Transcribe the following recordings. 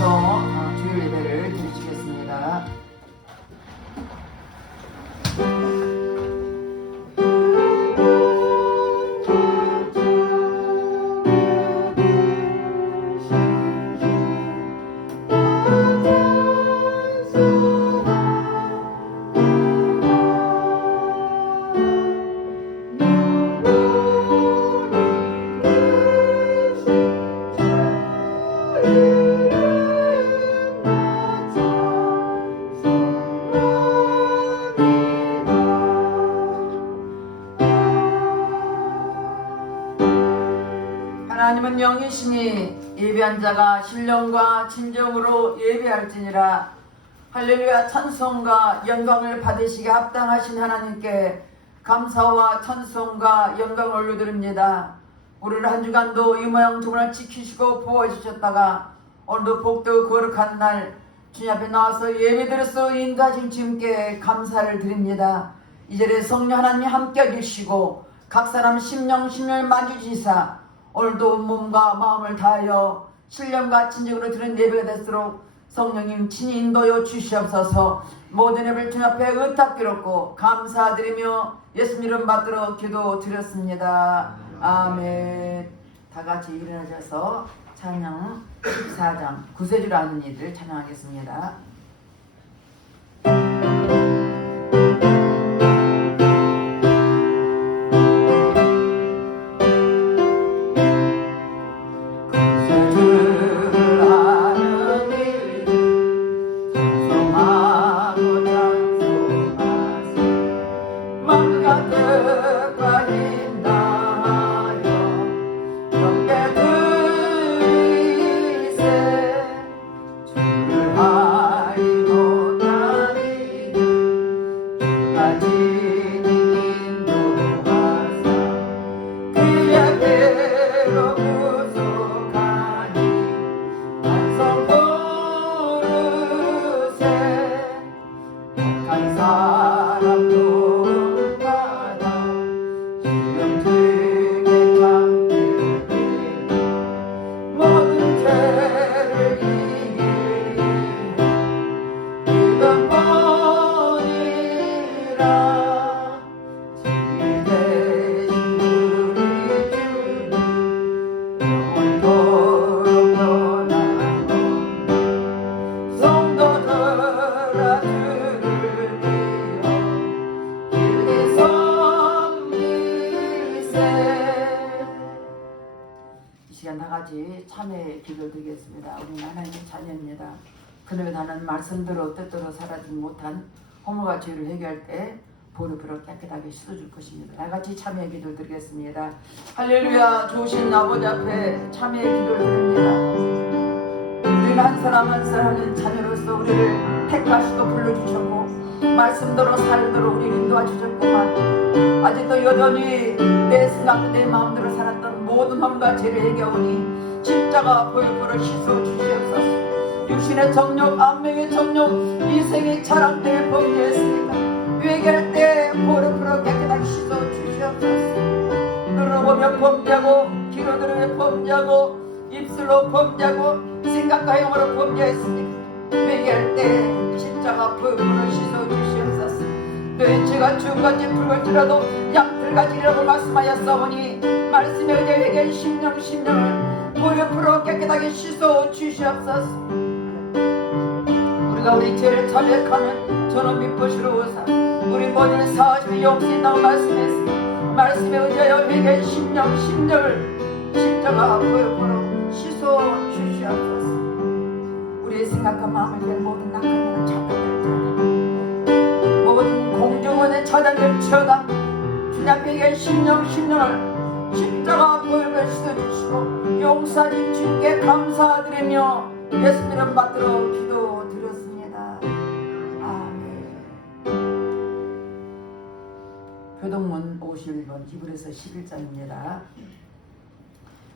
일어나셔서 주일 예배를 드리시겠습니다. 하나님은 영이시니 예배한 자가 신령과 진정으로 예배할지니라. 할렐루야. 찬송과 영광을 받으시게 합당하신 하나님께 감사와 찬송과 영광을 올려드립니다. 우리를 한 주간도 이 모양 주문을 지키시고 보호해주셨다가 오늘도 복되고 거룩한 날 주님 앞에 나와서 예배드릴 수 인도하신 주님께 감사를 드립니다. 이 자리에 성령 하나님이 함께 해주시고 각 사람 심령 심령을 만지시사 오늘도 몸과 마음을 다하여 신령과 진정으로 드리는 예배가 될수록 성령님 친히 인도여 주시옵소서. 모든 예배를 주님 앞에 의탁드렸고 감사드리며 예수님 이름 받들어 기도드렸습니다. 아멘. 다같이 일어나셔서 찬양 14장 구세주를 아는 이들 찬양하겠습니다. 참회의 기도를 드리겠습니다. 우리는 하나님의 자녀입니다. 그놈의 나는 말씀대로 뜻대로 살아지 못한 허물과 죄를 해결할 때 보르프로 깨끗하게 씻어줄 것입니다. 다같이 참회의 기도를 드리겠습니다. 할렐루야. 좋으신 아버지 앞에 참회의 기도를 드립니다. 우리는 한 사람 한 사람은 자녀로서 우리를 택하시고 불러주셨고 말씀대로 살도록 우리를 인도하셨구만. 아직도 여전히 내 생각 내 마음대로 살았던 모든 험과 죄를 해결하오니 십자가 보혈로 씻어 주시옵소서. 육신의 정욕, 안명의 정욕, 이생의 자랑 때문에 범죄했으니까 회개할 때 보혈로 깨끗하게 씻어 주시옵소서. 눈으로 보며 범죄하고 귀로 들으며 범죄하고 입술로 범죄하고 생각과 행으로 범죄했으니까 회개할 때 십자가 보혈로 씻어 주시옵소서. 너희 죄가 주같이 붉을지라도 양털같이라고 말씀하였사오니 말씀에 의해 회개한 심령을 보혈로 깨끗하게 씻어 주시옵소서. 우리가 우리 죄를 자백하면 저는 미쁘시로우사 우리 모든 사심이 용서한다고 말씀했으니 말씀에 의하여 회개한 심령을 십자가 보혈로 씻어 주시옵소서. 우리의 생각과 마음을 낸 모든 낙한 자들을 찾아낼 모든 공중원의 차단을 쳐다 주님 앞에 회개한 심령을 십자가 보혈로 씻어주시고 용서하신 주님께 감사드리며 예수님 이름 받들어 기도드렸습니다. 아멘. 교동문 51번 히브리서 11장입니다.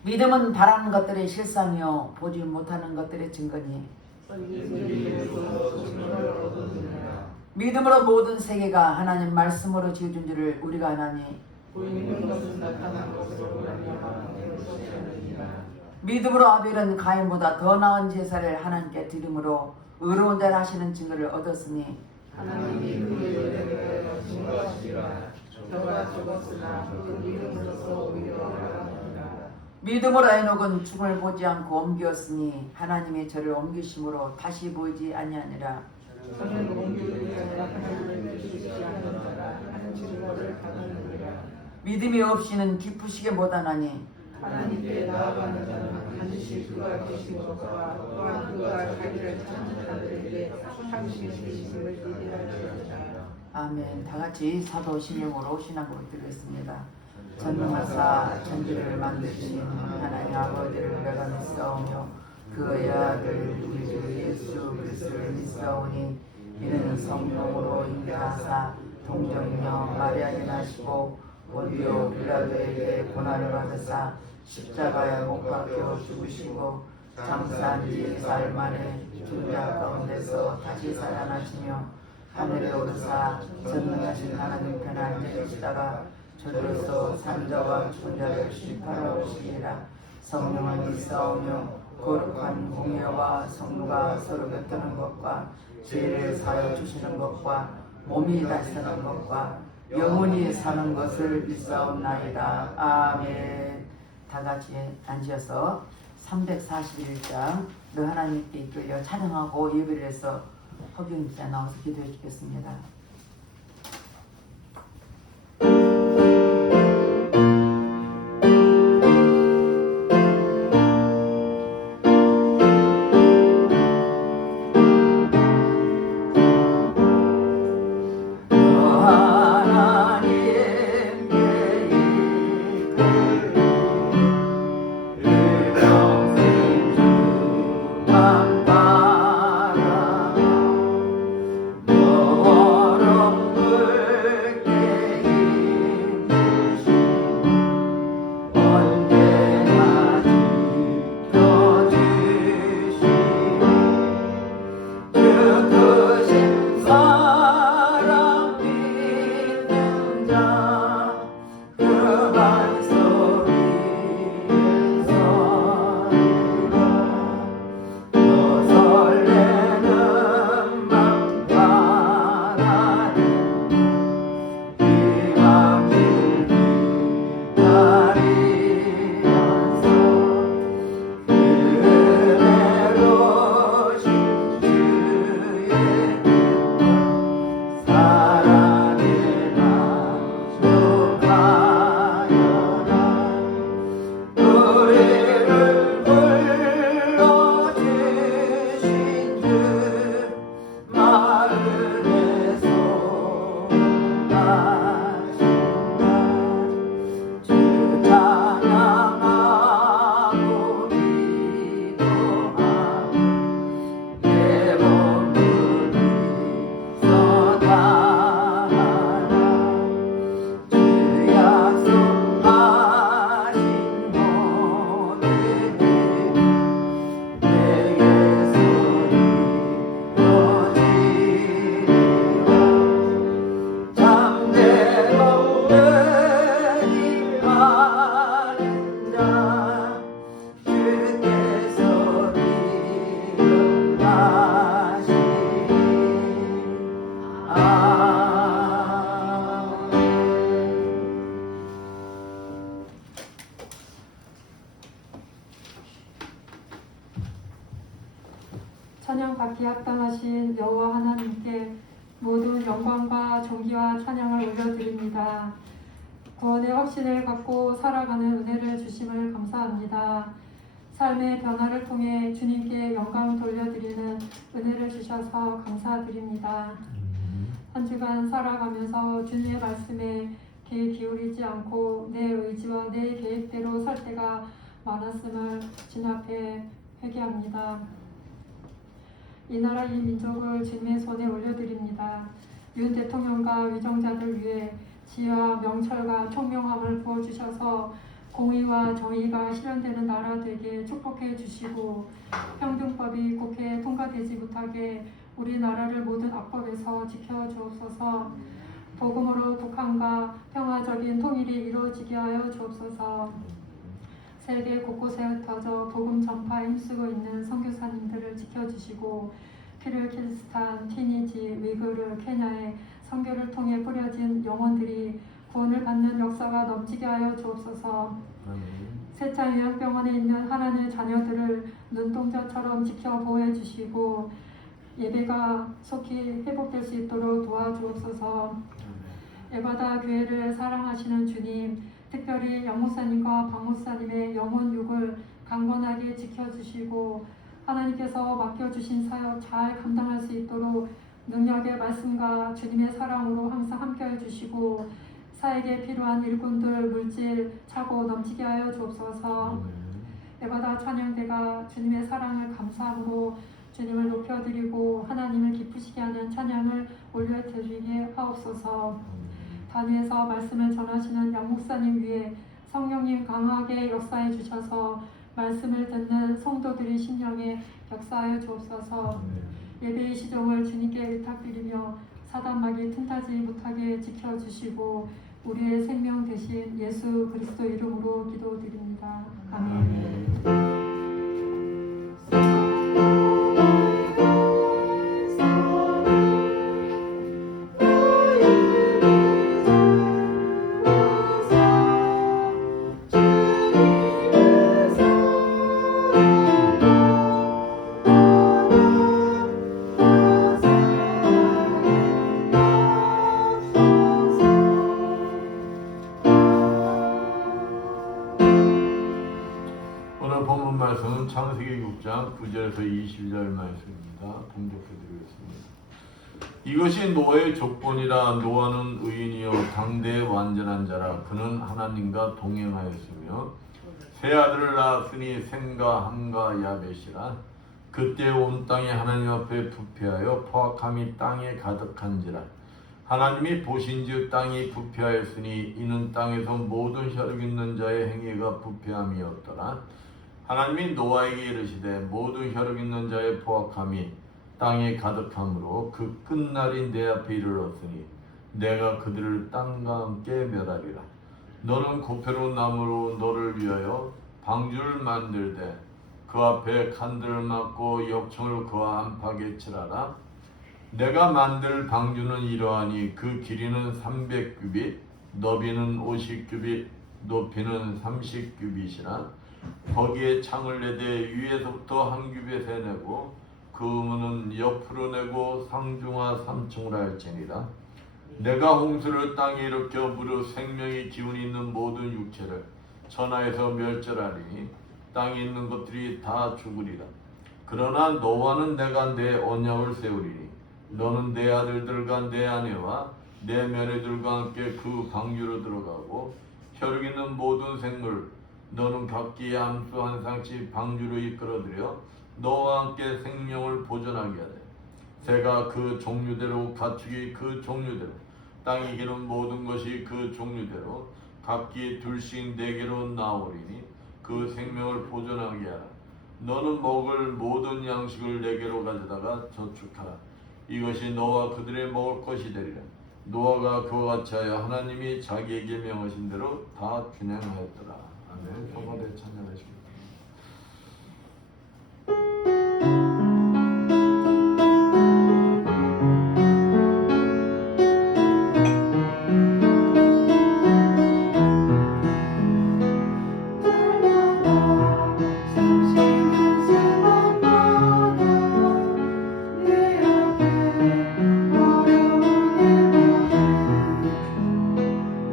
믿음은 바라는 것들의 실상이요 보지 못하는 것들의 증거니 믿음으로 모든 세계가 하나님 말씀으로 지어준 줄을 우리가 아나니 믿음으로 아벨은 가인보다 더 나은 제사를 하나님께 드림으로 의로운 자를 하시는 증거를 얻었으니 하나님이 그에게 증거하시리라. 저가 죽었으나 그 믿음으로써 오히려 살아납니다. 믿음으로 에녹은 죽음을 보지 않고 옮겼으니 하나님이 저를 옮기심으로 다시 보이지 아니하니라. 저는 옮기는 자가 하나님을 믿지 않는 자라 하는 증거를 받았느니라. 믿음이 없이는 기쁘시게 못하나니 하나님께 나아가는 자는 반드시 그가 계신 것과 또한 그가 자기를 찾는 자들에게 상심이 주심을 믿어야 할지어다. 아멘. 다 같이 사도 신령으로 신앙고백 드리겠습니다. 전능하사 천지를 만드신 하나님 아버지를 내가 믿사오며 그의 아들 우리 주 예수 그리스도를 믿사오니 이는 성령으로 잉태하사 동정이며 마리아에 나시고 본디오 빌라도에게 고난을 받으사 십자가에 못 박혀 죽으시고 장사한 지 4일 만에 죽은 자 가운데서 다시 살아나시며 하늘에 오르사 전능하신 하나님 편에 앉아 계시다가 저로서 산자와 죽은 자를 심판하러 오시리라. 성령을 믿사오며 거룩한 공예와 성부가 서로 곁드는 것과 죄를 사하여 주시는 것과 몸이 다시 사는 것과 영원히 사는 것을 믿사옵나이다. 아멘. 다 같이 앉아서 341장 너 하나님께 이끌려 찬양하고 예배를 해서 허경입자 나와서 기도해 주겠습니다. 찬양 받기 합당하신 여호와 하나님께 모든 영광과 존귀와 찬양을 올려드립니다. 구원의 확신을 갖고 살아가는 은혜를 주심을 감사합니다. 삶의 변화를 통해 주님께 영광을 돌려드리는 은혜를 주셔서 감사드립니다. 한 주간 살아가면서 주님의 말씀에 귀 기울이지 않고 내 의지와 내 계획대로 살 때가 많았음을 주님 앞에 회개합니다. 이 나라 이 민족을 주님의 손에 올려드립니다. 윤 대통령과 위정자들 위해 지혜와 명철과 총명함을 부어주셔서 공의와 정의가 실현되는 나라 되게 축복해 주시고 평등법이 국회에 통과되지 못하게 우리나라를 모든 악법에서 지켜주옵소서. 복음으로 북한과 평화적인 통일이 이루어지게 하여 주옵소서. 세계 곳곳에 흩어져 복음 전파에 힘쓰고 있는 선교사님들을 지켜주시고 키르기스탄, 티니지, 위구르, 케냐에 선교를 통해 뿌려진 영혼들이 구원을 받는 역사가 넘치게 하여 주옵소서. 세차 요양병원에 있는 하나님의 자녀들을 눈동자처럼 지켜 보호해 주시고 예배가 속히 회복될 수 있도록 도와주옵소서. 에바다 교회를 사랑하시는 주님, 특별히 영목사님과 박목사님의 영혼 육을 강건하게 지켜주시고 하나님께서 맡겨주신 사역 잘 감당할 수 있도록 능력의 말씀과 주님의 사랑으로 항상 함께해 주시고 사에게 필요한 일꾼들, 물질 차고 넘치게 하여 주옵소서. 에바다 찬양대가 주님의 사랑을 감사함으로 주님을 높여드리고 하나님을 기쁘시게 하는 찬양을 올려드리게 하옵소서. 단위에서 말씀을 전하시는 양 목사님 위에 성령님 강하게 역사해 주셔서 말씀을 듣는 성도들의 심령에 역사하여 주옵소서. 예배의 시종을 주님께 의탁드리며 사단막이 틈타지 못하게 지켜주시고 우리의 생명 되신 예수 그리스도 이름으로 기도드립니다. 아멘. 오늘 본문 말씀은 창세기 6장 9절에서 20절 말씀입니다. 봉독해드리겠습니다. 이것이 노아의 족본이라. 노아는 의인이요 당대의 완전한 자라. 그는 하나님과 동행하였으며 세 아들을 낳았으니 셈과 함과 야벳이라. 그때 온 땅이 하나님 앞에 부패하여 포악함이 땅에 가득한지라. 하나님이 보신즉 땅이 부패하였으니 이는 땅에서 모든 혈육 있는 자의 행위가 부패함이었더라. 하나님이 노아에게 이르시되 모든 혈육 있는 자의 포악함이 땅에 가득함으로 그 끝날이 내 앞에 이르렀으니 내가 그들을 땅과 함께 멸하리라. 너는 고페로 나무로 너를 위하여 방주를 만들되 그 앞에 칸들을 막고 역청을 그 안팎에 칠하라. 내가 만들 방주는 이러하니 그 길이는 300규빗, 너비는 50규빗, 높이는 30규빗이라. 거기에 창을 내되 위에서부터 한 규빗에 내고 그 문은 옆으로 내고 상중하 3층을 할지니라. 내가 홍수를 땅에 일으켜 무릇 생명이 기운이 있는 모든 육체를 천하에서 멸절하리니 땅에 있는 것들이 다 죽으리라. 그러나 너와는 내가 내 언약을 세우리니 너는 내 아들들과 내 아내와 내 며느리들과 함께 그 방주로 들어가고 혈육 있는 모든 생물 너는 각기 암수 한 쌍씩 방주로 이끌어들여 너와 함께 생명을 보존하게 하되 새가 그 종류대로 가축이 그 종류대로 땅이 기는 모든 것이 그 종류대로 각기 둘씩 네개로 나오리니 그 생명을 보존하게 하라. 너는 먹을 모든 양식을 네개로 가져다가 저축하라. 이것이 너와 그들의 먹을 것이 되리라. 노아가 그와 같이 하여 하나님이 자기에게 명하신 대로 다 준행하였더라. 아멘. 성가대 찬양하십니다.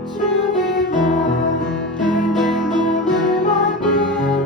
주님은 내 몸을 맡겨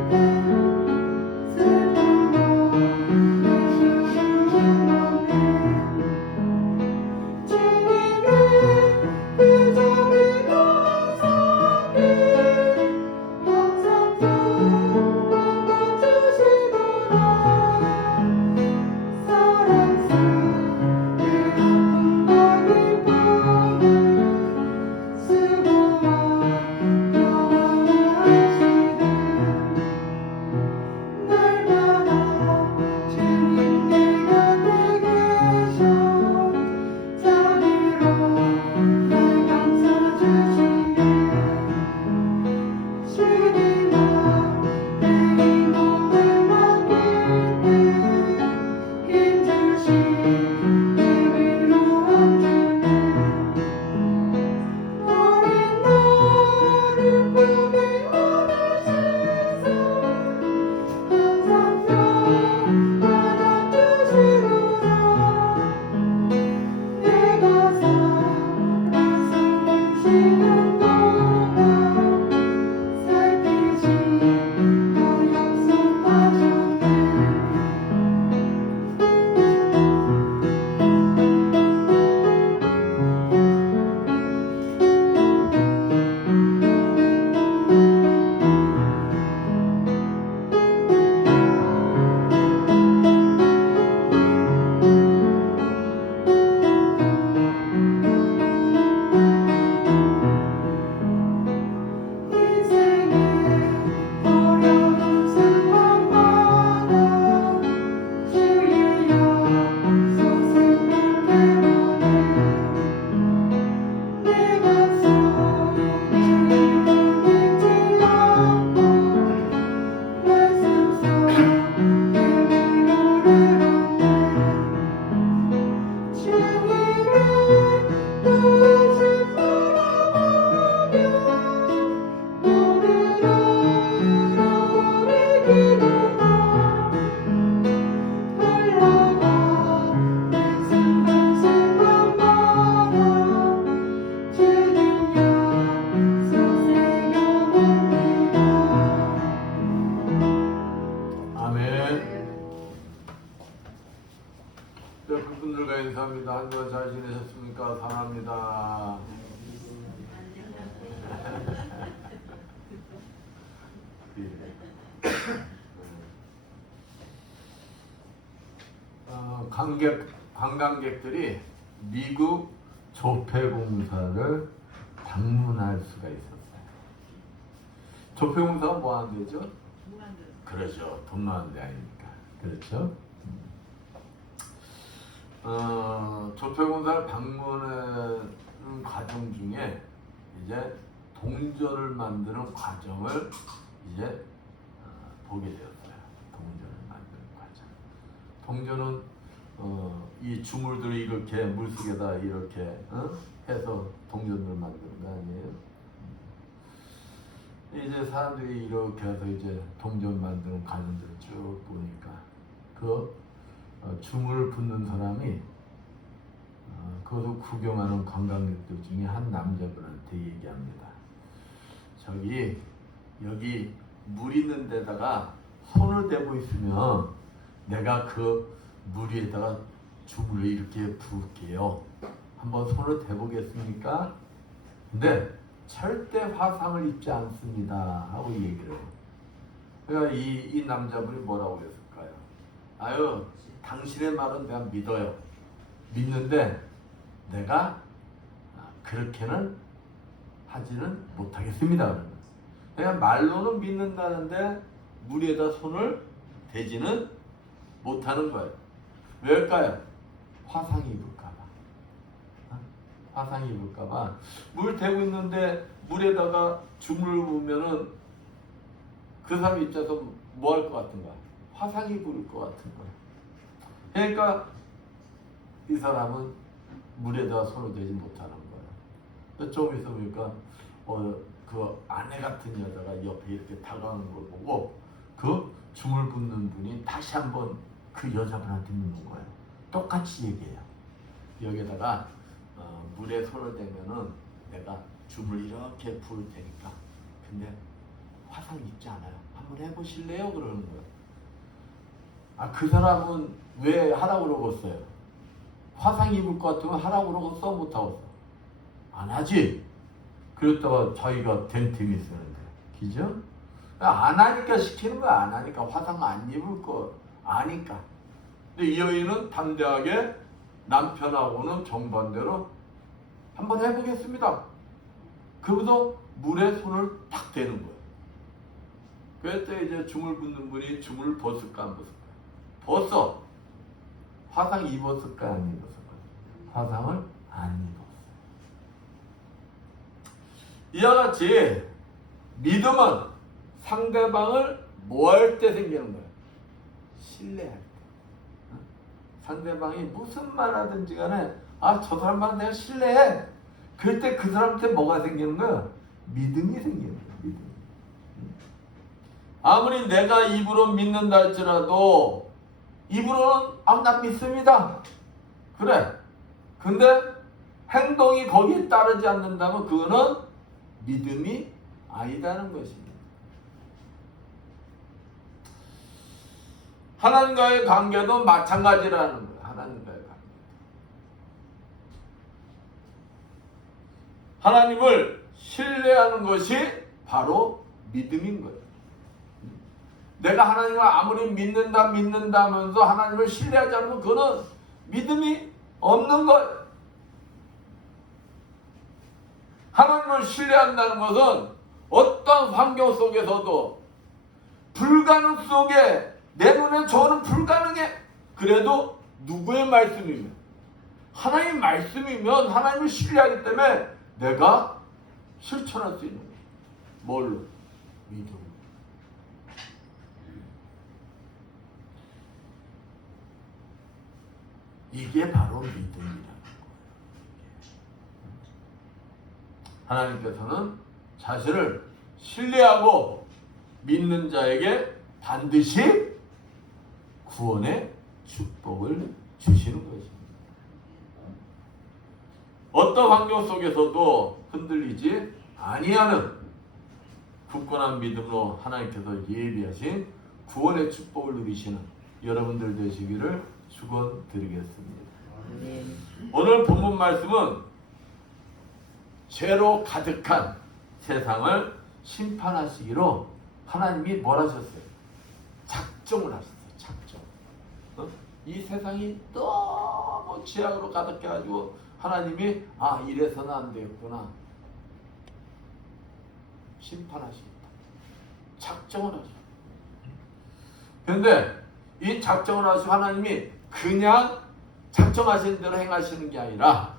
그분들과 인사합니다. 한 주간 잘 지내셨습니까? 사랑합니다. 관광객들이 미국 조폐공사를 방문할 수가 있었어요. 조폐공사가 뭐 하는 데죠? 그렇죠. 돈 많은 데 아닙니까? 그렇죠. 조폐공사를 방문하는 과정 중에 이제 동전을 만드는 과정을 이제 보게 되었어요. 동전을 만드는 과정. 동전은 이 주물들이 이렇게 물속에다 이렇게 해서 동전을 만드는 거 아니에요? 이제 사람들이 이렇게 해서 이제 동전 만드는 과정들을 쭉 보니까 그 주물을 붓는 사람이 그것을 구경하는 관광객들 중에 한 남자분한테 얘기합니다. 저기 여기 물 있는 데다가 손을 대고 있으면 내가 그 물 위에다가 주물을 이렇게 부을게요. 한번 손을 대보겠습니까? 근데 절대 화상을 입지 않습니다 하고 얘기를 해요. 그러니까 이 남자분이 뭐라고 그랬을까요? 아유, 당신의 말은 내가 믿어요. 믿는데 내가 그렇게는 하지는 못하겠습니다. 내가 말로는 믿는다는데 물 위에다 손을 대지는 못하는 거예요. 왜일까요? 화상이 입을까봐. 화상이 입을까봐. 물 대고 있는데 물에다가 주물을 부으면은 그 사람 입장에서 뭐 할 것 같은가? 화상이 입을 것 같은 거예요. 그러니까 이 사람은 물에다가 손을 대지 못하는 거예요. 좀 있어 보니까 그 아내 같은 여자가 옆에 이렇게 다가오는 걸 보고 그 주물 붓는 분이 다시 한번 그 여자분한테 묻는 거예요. 똑같이 얘기해요. 여기다가 물에 손을 대면은 내가 주물 이렇게 부을 테니까 근데 화상 입지 않아요. 한번 해보실래요? 그러는 거예요. 그 사람은 왜 하라고 그러겠어요? 화상 입을 것 같으면 하라고 그러겠어? 못하겠어? 안 하지? 그랬다가 자기가 된 틈이 쓰는데 그죠? 안 하니까 시키는 거야. 안 하니까 화상 안 입을 거 아니까. 근데 이 여인은 담대하게 남편하고는 정반대로 한번 해보겠습니다. 그러고서 물에 손을 탁 대는 거예요. 그때 이제 주물 붓는 분이 주물을 벗을까 안 벗을까? 벗어. 화상 입었을까 안 입었을까? 화상을 안 입었어요. 이와 같이 믿음은 상대방을 뭐 할 때 생기는 거예요? 신뢰할 때. 상대방이 무슨 말 하든지 간에 저 사람만 내가 신뢰해. 그럴 때 그 사람한테 뭐가 생기는 거야? 믿음이 생기는 거야. 믿음. 아무리 내가 입으로 믿는다 할지라도 입으로는 난 믿습니다. 그래. 근데 행동이 거기에 따르지 않는다면 그거는 믿음이 아니다는 것입니다. 하나님과의 관계도 마찬가지라는 거예요. 하나님과의 관계. 하나님을 신뢰하는 것이 바로 믿음인 거예요. 내가 하나님을 아무리 믿는다 하면서 하나님을 신뢰하지 않으면 그거는 믿음이 없는 거예요. 하나님을 신뢰한다는 것은 어떤 환경 속에서도 불가능 속에 내 눈에 저는 불가능해. 그래도 누구의 말씀이면? 하나님의 말씀이면 하나님을 신뢰하기 때문에 내가 실천할 수 있는 거예요. 뭘로? 믿음. 이게 바로 믿음이라는 거예요. 하나님께서는 자신을 신뢰하고 믿는 자에게 반드시 구원의 축복을 주시는 것입니다. 어떤 환경 속에서도 흔들리지 아니하는 굳건한 믿음으로 하나님께서 예비하신 구원의 축복을 누리시는 여러분들 되시기를 축원드리겠습니다. 오늘 본문 말씀은 죄로 가득한 세상을 심판하시기로 하나님이 뭘 하셨어요? 작정을 하셨어요. 작정. 이 세상이 너무 죄악으로 가득해가지고 하나님이 이래서는 안 되겠구나. 심판하시겠다. 작정을 하셔. 그런데 이 작정을 하시고 하나님이 그냥 작정하신 대로 행하시는 게 아니라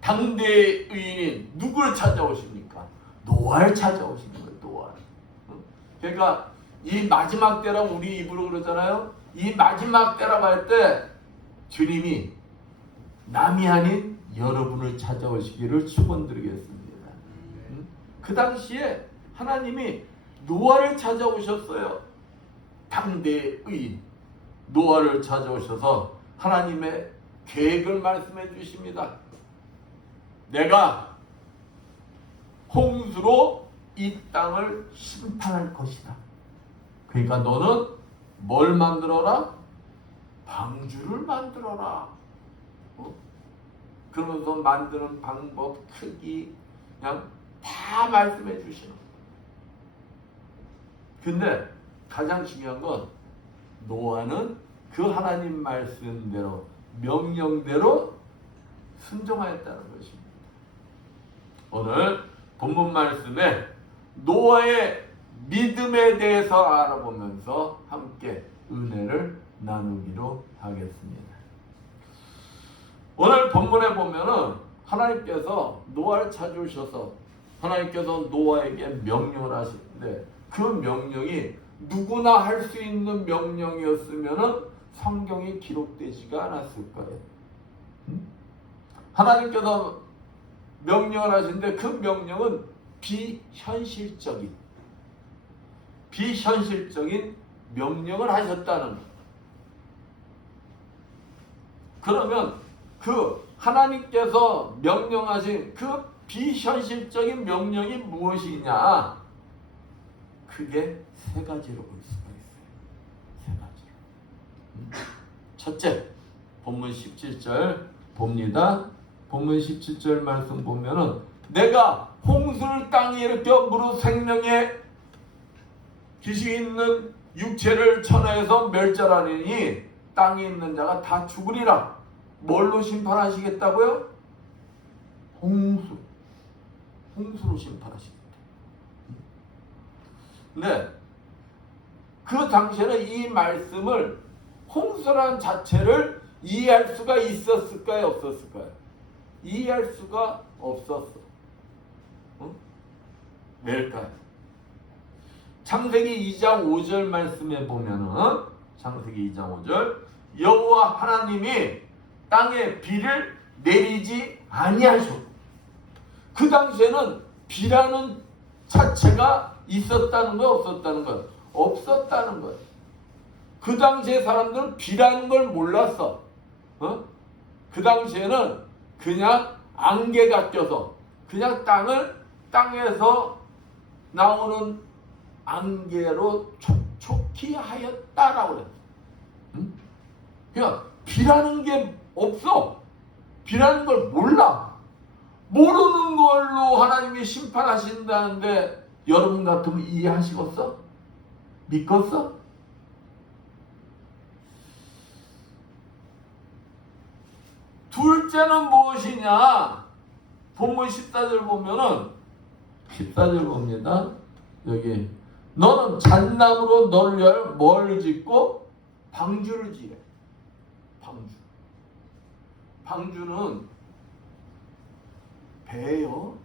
당대의 의인인 누굴 찾아오십니까? 노아를 찾아오시는 거예요. 노아를. 그러니까 이 마지막 때라고 우리 입으로 그러잖아요. 이 마지막 때라고 할 때 주님이 남이 아닌 여러분을 찾아오시기를 축원드리겠습니다. 그 당시에 하나님이 노아를 찾아오셨어요. 당대의 의인 노아를 찾아오셔서 하나님의 계획을 말씀해 주십니다. 내가 홍수로 이 땅을 심판할 것이다. 그러니까 너는 뭘 만들어라? 방주를 만들어라. 그러면서 만드는 방법, 크기 그냥 다 말씀해 주시는 거예요. 근데 가장 중요한 건 노아는 그 하나님 말씀대로 명령대로 순종하였다는 것입니다. 오늘 본문 말씀에 노아의 믿음에 대해서 알아보면서 함께 은혜를 나누기로 하겠습니다. 오늘 본문에 보면은 하나님께서 노아를 찾아오셔서 하나님께서 노아에게 명령을 하시는데 그 명령이 누구나 할 수 있는 명령이었으면은 성경에 기록되지가 않았을 거예요. 하나님께서 명령을 하시는데 그 명령은 비현실적인 명령을 하셨다는 거예요. 그러면 그 하나님께서 명령하신 그 비현실적인 명령이 무엇이냐? 그게 세 가지로 볼 수가 있어요. 세 가지로. 첫째, 본문 17절 봅니다. 본문 17절 말씀 보면은 내가 홍수를 땅에 일으켜 무릇 생명의 기식이 있는 육체를 천하에서 멸절하리니 땅에 있는 자가 다 죽으리라. 뭘로 심판하시겠다고요? 홍수로 심판하시겠다. 네, 그 당시에는 이 말씀을 홍수라는 자체를 이해할 수가 있었을까요? 없었을까요? 이해할 수가 없었어. 왜일까요? 창세기 2장 5절 말씀에 보면은 창세기 2장 5절 여호와 하나님이 땅에 비를 내리지 아니하셨고 그 당시에는 비라는 자체가 있었다는 거예요? 없었다는 거예요? 없었다는 거예요. 그 당시에 사람들은 비라는 걸 몰랐어. 그 당시에는 그냥 안개가 껴서 그냥 땅에서 나오는 안개로 촉촉히 하였다라고 그랬어. 그러니까 비라는 게 없어. 비라는 걸 몰라. 모르는 걸로 하나님이 심판하신다는데 여러분 같으면 이해하시겠어? 믿겠어? 둘째는 무엇이냐? 본문 14절 보면은 14절 봅니다. 여기 너는 잣나무로 너를 위하여 뭘 짓고 방주를 지으래. 방주는 배예요.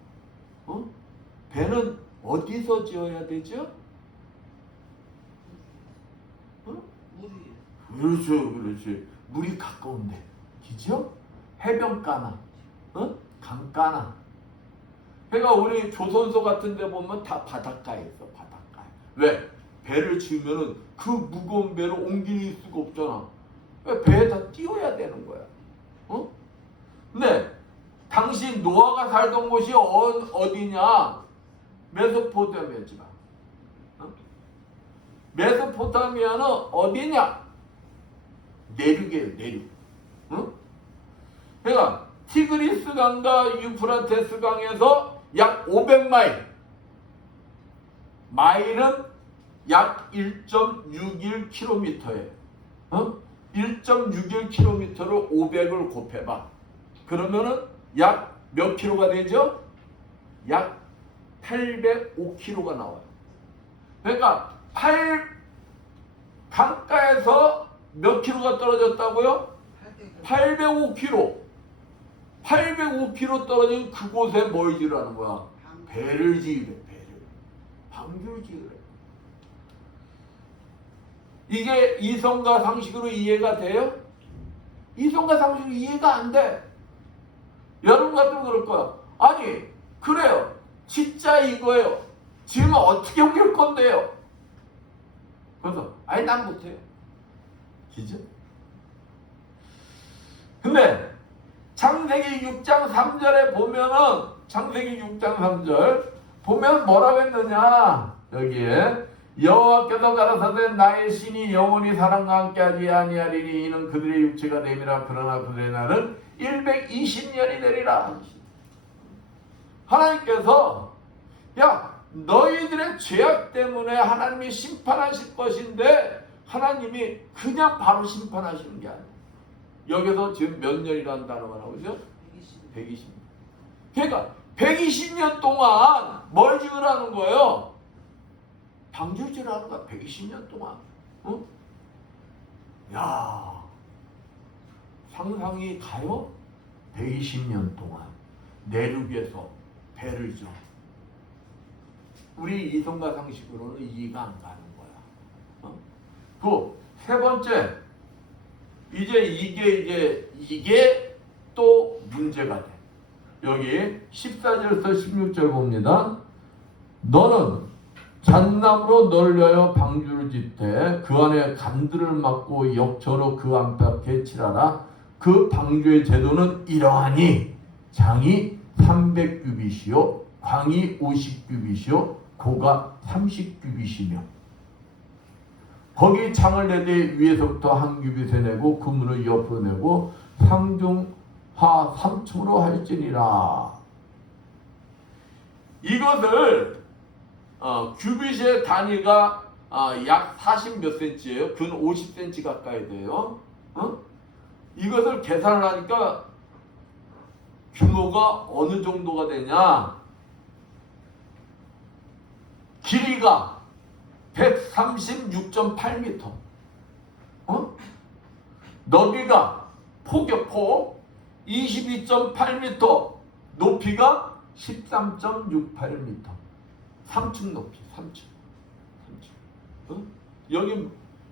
배는 어디서 지어야 되죠? 그렇지. 물이 가까운데, 그죠? 해변가나, 강가나. 그러니까 우리 조선소 같은 데 보면 다 바닷가에 있어, 바닷가에. 왜? 배를 지으면은 그 무거운 배를 옮길 수가 없잖아. 배에다 띄워야 되는 거야. 어? 근데 당시 노아가 살던 곳이 어디냐? 메소포타미아 지방. 어? 메소포타미아는 어디냐? 내륙이에요, 내륙. 어? 그러니까 티그리스 강과 유프라테스 강에서 약 500마일. 마일은 약 1.61km예요. 어? 1.61km를 500을 곱해봐. 그러면은 약 몇 킬로가 되죠? 약 805km가 나와요. 그러니까 강가에서 몇 킬로가 떨어졌다고요? 805km. 805km 떨어진 그곳에 뭘 지으라는 거야? 배를 지으래, 배를. 방주를 지으래. 이게 이성과 상식으로 이해가 돼요? 이성과 상식으로 이해가 안 돼. 여러분 같으면 그럴 거야. 아니, 그래요. 진짜 이거예요. 지금 어떻게 옮길 건데요? 그래서, 아니, 난 못해요. 기죠? 근데, 창세기 6장 3절에 보면은, 창세기 6장 3절, 보면 뭐라고 했느냐? 여기에, 여호와께서 가라사대 나의 신이 영원히 사람과 함께하지 아니하리니 이는 그들의 육체가 됨이라 그러나 그들의 날은 120년이 되리라. 하나님께서 야 너희들의 죄악 때문에 하나님이 심판하실 것인데 하나님이 그냥 바로 심판하시는 게 아니에요. 여기서 지금 몇 년이라는 단어가 나오죠? 120년. 그러니까 120년 동안 뭘 지으라는 거예요? 방주지라는 거야. 120년 동안. 어? 야 상상이 가요? 120년 동안 내륙에서 배를 져. 우리 이성과 상식으로는 이해가 안 가는 거야. 어? 그 세 번째, 이게 또 문제가 돼. 여기 14절에서 16절 봅니다. 너는 잣나무로 널려여 방주를 짓되 그 안에 간들을 막고 역처로 그 안팎에 칠하라. 그 방주의 제도는 이러하니 장이 300규빗이요 광이 50규빗이요 고가 30규빗이며 거기 창을 내되 위에서부터 한 규빗에 내고 그 문을 옆으로 내고 상중하 3층으로 할지니라. 이것을 규빗의 단위가 약 40 몇 센치예요. 근 50cm 가까이 돼요. 이것을 계산을 하니까 규모가 어느 정도가 되냐? 길이가 136.8m, 너비가 폭 22.8m, 높이가 13.68m. 3층 높이, 3층. 여기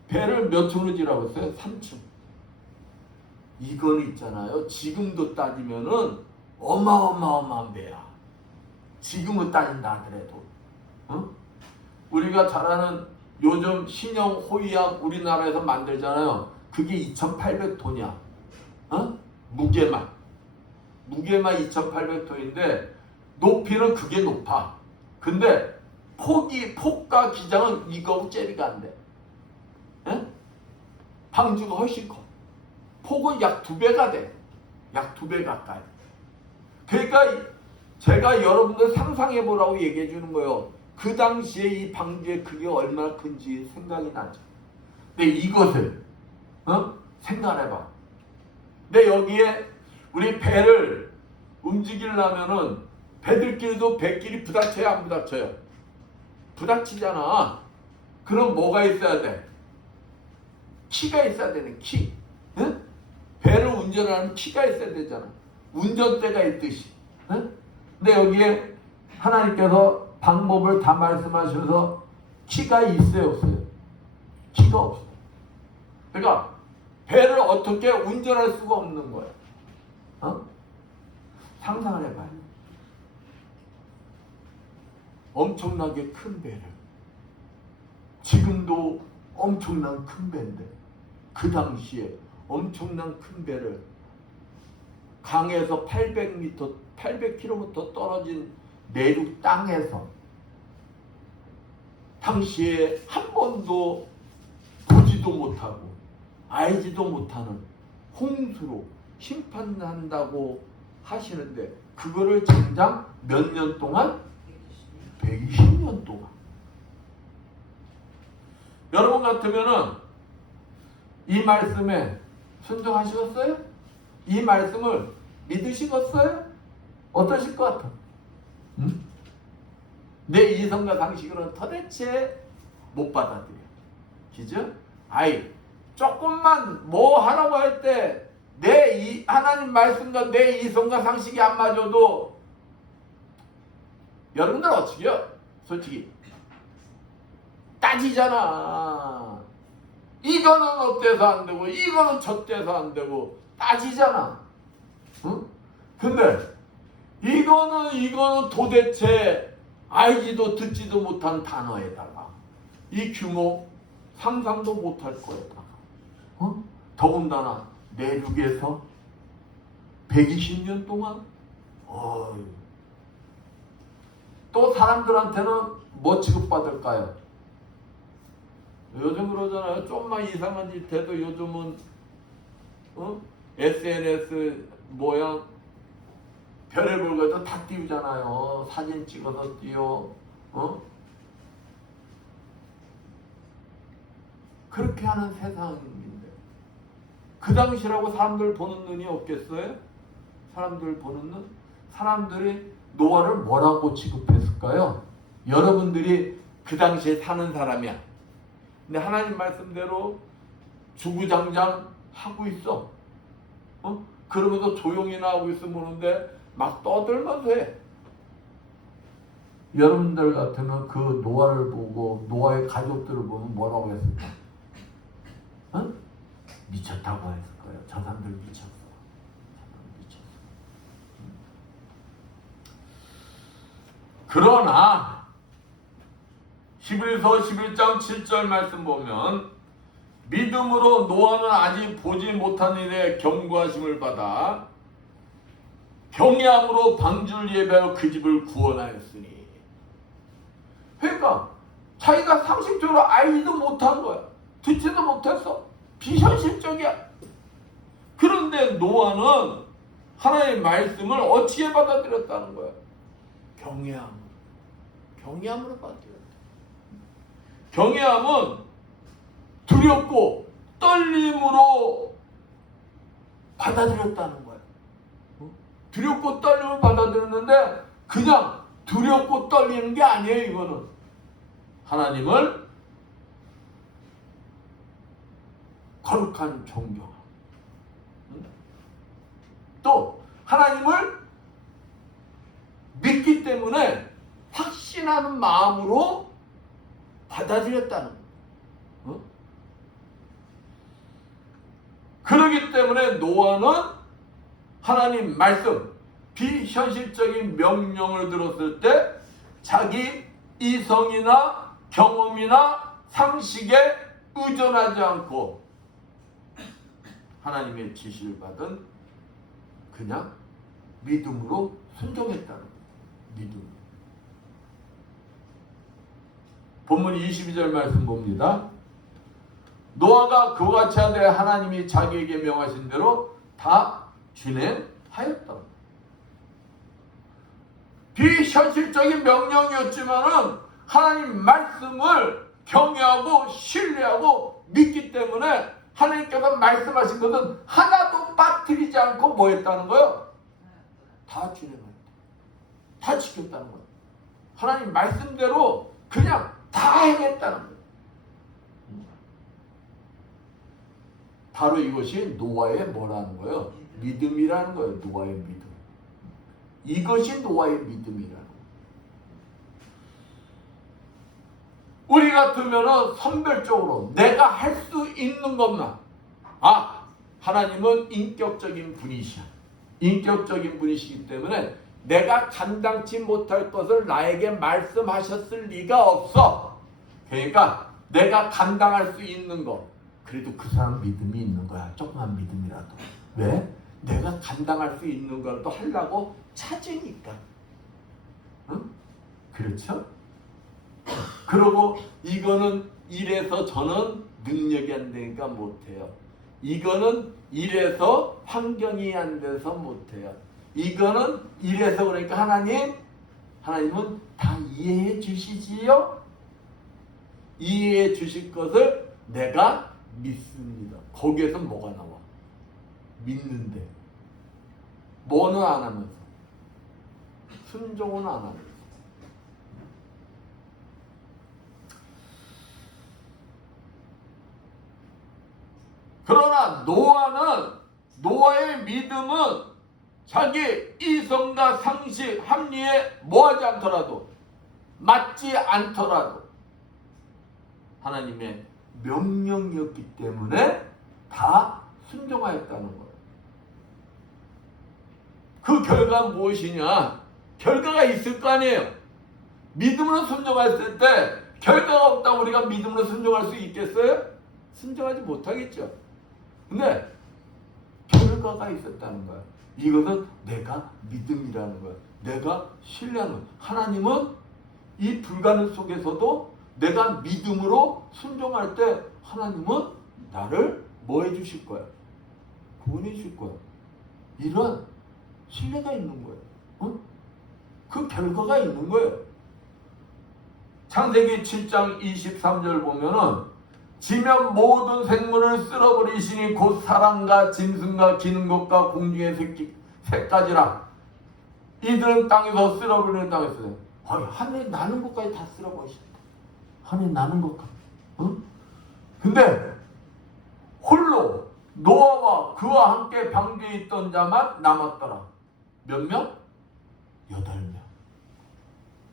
배를 몇 층으로 지라고 했어요? 3층. 이건 있잖아요. 지금도 따지면은 어마어마한 배야. 지금은 따진다 하더라도. 우리가 잘 아는 요즘 신형 호위함 우리나라에서 만들잖아요. 그게 2,800톤이야. 무게만 2,800톤인데 높이는 그게 높아. 근데 폭과 기장은 이거하고 째리가 안 돼. 방주가 훨씬 커. 폭은 약 2배가 돼. 약 2배 가까이. 그러니까 제가 여러분들 상상해 보라고 얘기해 주는 거예요. 그 당시에 이 방주의 크기가 얼마나 큰지 생각이 나죠. 근데 이것을 생각해봐. 근데 여기에 우리 배를 움직이려면은 배들끼리도 배끼리 부닥쳐야 안 부닥쳐요? 부닥치잖아. 그럼 뭐가 있어야 돼? 키가 있어야 되는 키. 배를 운전하는 키가 있어야 되잖아. 운전대가 있듯이. 근데 여기에 하나님께서 방법을 다 말씀하셔서 키가 있어요, 없어요? 키가 없어요. 그러니까 배를 어떻게 운전할 수가 없는 거예요. 상상을 해봐요. 엄청나게 큰 배를 지금도 엄청난 큰 배인데 그 당시에 엄청난 큰 배를 강에서 800km 떨어진 내륙 땅에서 당시에 한 번도 보지도 못하고 알지도 못하는 홍수로 심판한다고 하시는데 그거를 장장 몇 년 동안? 120년 동안. 여러분 같으면은 이 말씀에 순종하시겠어요? 이 말씀을 믿으시겠어요? 어떠실 것 같아? 응? 내 이성과 상식으로는 도대체 못 받아들여. 그죠? 아이, 조금만 뭐 하라고 할 때 내 이 하나님 말씀과 내 이성과 상식이 안 맞아도 여러분들 어떻게요? 솔직히 따지잖아. 이거는 어때서 안 되고 이거는 저때서 안 되고 따지잖아. 응? 근데 이거는 도대체 알지도 듣지도 못한 단어에다가 이 규모 상상도 못할 거에다가 더군다나 내륙에서 120년 동안 또 사람들한테는 뭐 취급받을까요? 요즘 그러잖아요. 좀만 이상한 짓 해도 요즘은 SNS 모양 별의별 것도 다 띄우잖아요. 사진 찍어서 띄워. 그렇게 하는 세상인데 그 당시라고 사람들 보는 눈이 없겠어요? 사람들 보는 눈? 사람들이 노아를 뭐라고 취급했을까요? 여러분들이 그 당시에 사는 사람이야. 근데 하나님 말씀대로 주구장창 하고 있어. 그러면서 조용히나 하고 있으면 모르는데 막 떠들면서 해. 여러분들 같으면 그 노아를 보고 노아의 가족들을 보면 뭐라고 했을까? 미쳤다고 했을 거예요. 저 사람들 미쳤어. 그러나 히브리서 11장 7절 말씀 보면 믿음으로 노아는 아직 보지 못한 일에 경고하심을 받아 경외함으로 방주를 예배하여 그 집을 구원하였으니. 그러니까 자기가 상식적으로 알지도 못한 거야. 듣지도 못했어. 비현실적이야. 그런데 노아는 하나님의 말씀을 어떻게 받아들였다는 거야? 경외함으로 받아들였다. 경외함은 두렵고 떨림으로 받아들였다는 거야. 두렵고 떨림을 받아들였는데 그냥 두렵고 떨리는 게 아니에요. 이거는 하나님을 거룩한 존경, 또 하나님을 믿기 때문에 확신하는 마음으로 받아들였다는 거예요. 그렇기 때문에 노아는 하나님 말씀, 비현실적인 명령을 들었을 때 자기 이성이나 경험이나 상식에 의존하지 않고 하나님의 지시를 받은 그냥 믿음으로 순종했다는 거예요. 믿음. 본문 22절 말씀 봅니다. 노아가 그와 같이 하되 하나님이 자기에게 명하신 대로 다 준행하였다. 비현실적인 명령이었지만은 하나님 말씀을 경외하고 신뢰하고 믿기 때문에 하나님께서 말씀하신 것은 하나도 빠뜨리지 않고 뭐 했다는 거예요? 다 준행했다. 다 지켰다는 거예요. 하나님 말씀대로 그냥 다 행했다는 거예요. 바로 이것이 노아의 뭐라는 거예요? 믿음이라는 거예요. 노아의 믿음. 이것이 노아의 믿음이라는 거예요. 우리 같으면은 선별적으로 내가 할 수 있는 것만, 하나님은 인격적인 분이시야. 인격적인 분이시기 때문에 내가 감당치 못할 것을 나에게 말씀하셨을 리가 없어. 그러니까 내가 감당할 수 있는 거. 그래도 그 사람 믿음이 있는 거야. 조그만 믿음이라도. 왜? 내가 감당할 수 있는 거라도 하려고 찾으니까. 응? 그렇죠? 그리고 이거는 이래서 저는 능력이 안 되니까 못해요. 이거는 이래서 환경이 안 돼서 못해요. 이거는 이래서 그러니까 하나님은 다 이해해 주시지요? 이해해 주실 것을 내가 믿습니다. 거기에서 뭐가 나와? 믿는데 뭐는 안 하면서 순종은 안 하면서. 그러나 노아의 믿음은 자기 이성과 상식, 합리에 뭐하지 않더라도, 맞지 않더라도 하나님의 명령이었기 때문에 다 순종하였다는 거예요. 그 결과가 무엇이냐? 결과가 있을 거 아니에요. 믿음으로 순종했을 때 결과가 없다고 우리가 믿음으로 순종할 수 있겠어요? 순종하지 못하겠죠. 근데 결과가 있었다는 거야. 이것은 내가 믿음이라는 거야. 내가 신뢰하는 거야. 하나님은 이 불가능 속에서도 내가 믿음으로 순종할 때 하나님은 나를 뭐 해주실 거야? 구원해 주실 거야. 이런 신뢰가 있는 거예요. 어? 그 결과가 있는 거예요. 창세기 7장 23절 보면은 지면 모든 생물을 쓸어버리시니 곧 사람과 짐승과 기는 것과 공중의 새까지라. 이들은 땅에서 쓸어버리는 땅에서 하늘에 나는 것까지 다 쓸어버리신다. 하늘에 나는 것까지. 응? 근데 홀로 노아와 그와 함께 방주에 있던 자만 남았더라. 몇 명? 8명.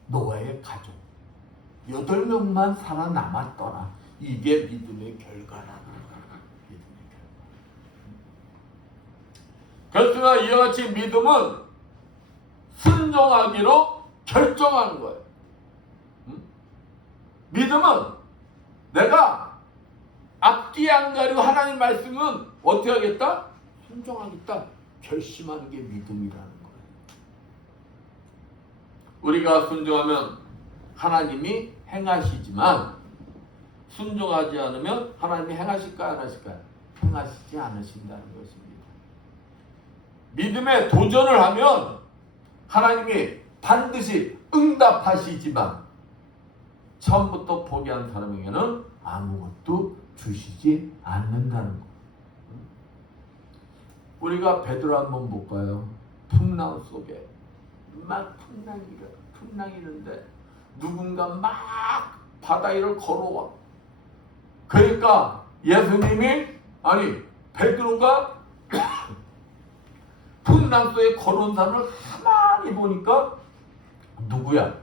노아의 가족 8명만 살아남았더라. 이게 믿음의 결과라는 거야. 믿음의 결과. 그렇지만 이와 같이 믿음은 순종하기로 결정하는 거예요. 믿음은 내가 앞뒤 안 가리고 하나님 말씀은 어떻게 하겠다? 순종하겠다. 결심하는 게 믿음이라는 거예요. 우리가 순종하면 하나님이 행하시지만 순종하지 않으면 하나님이 행하실까요? 안 하실까요? 행하시지 않으신다는 것입니다. 믿음에 도전을 하면 하나님이 반드시 응답하시지만 처음부터 포기한 사람에게는 아무것도 주시지 않는다는 것. 우리가 베드로 한번 볼까요? 풍랑 속에 막 풍랑이는데 누군가 막 바다 위를 걸어와. 그러니까 예수님이 베드로가 풍랑 속에 걸어온 사람을 가만히 보니까 누구야?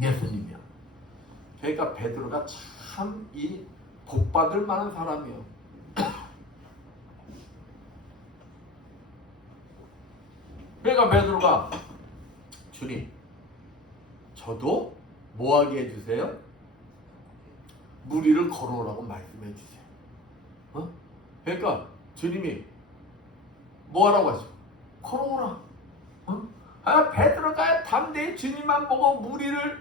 예수님이야. 그러니까 베드로가 참 이 복받을 만한 사람이에요. 그러니까 베드로가 주님, 저도 뭐하게 해주세요? 물 위를 걸어오라고 말씀해 주세요. 어? 그러니까 주님이 뭐하라고 하시고? 걸어오라. 어? 베드로가 담대히 주님만 보고 물 위를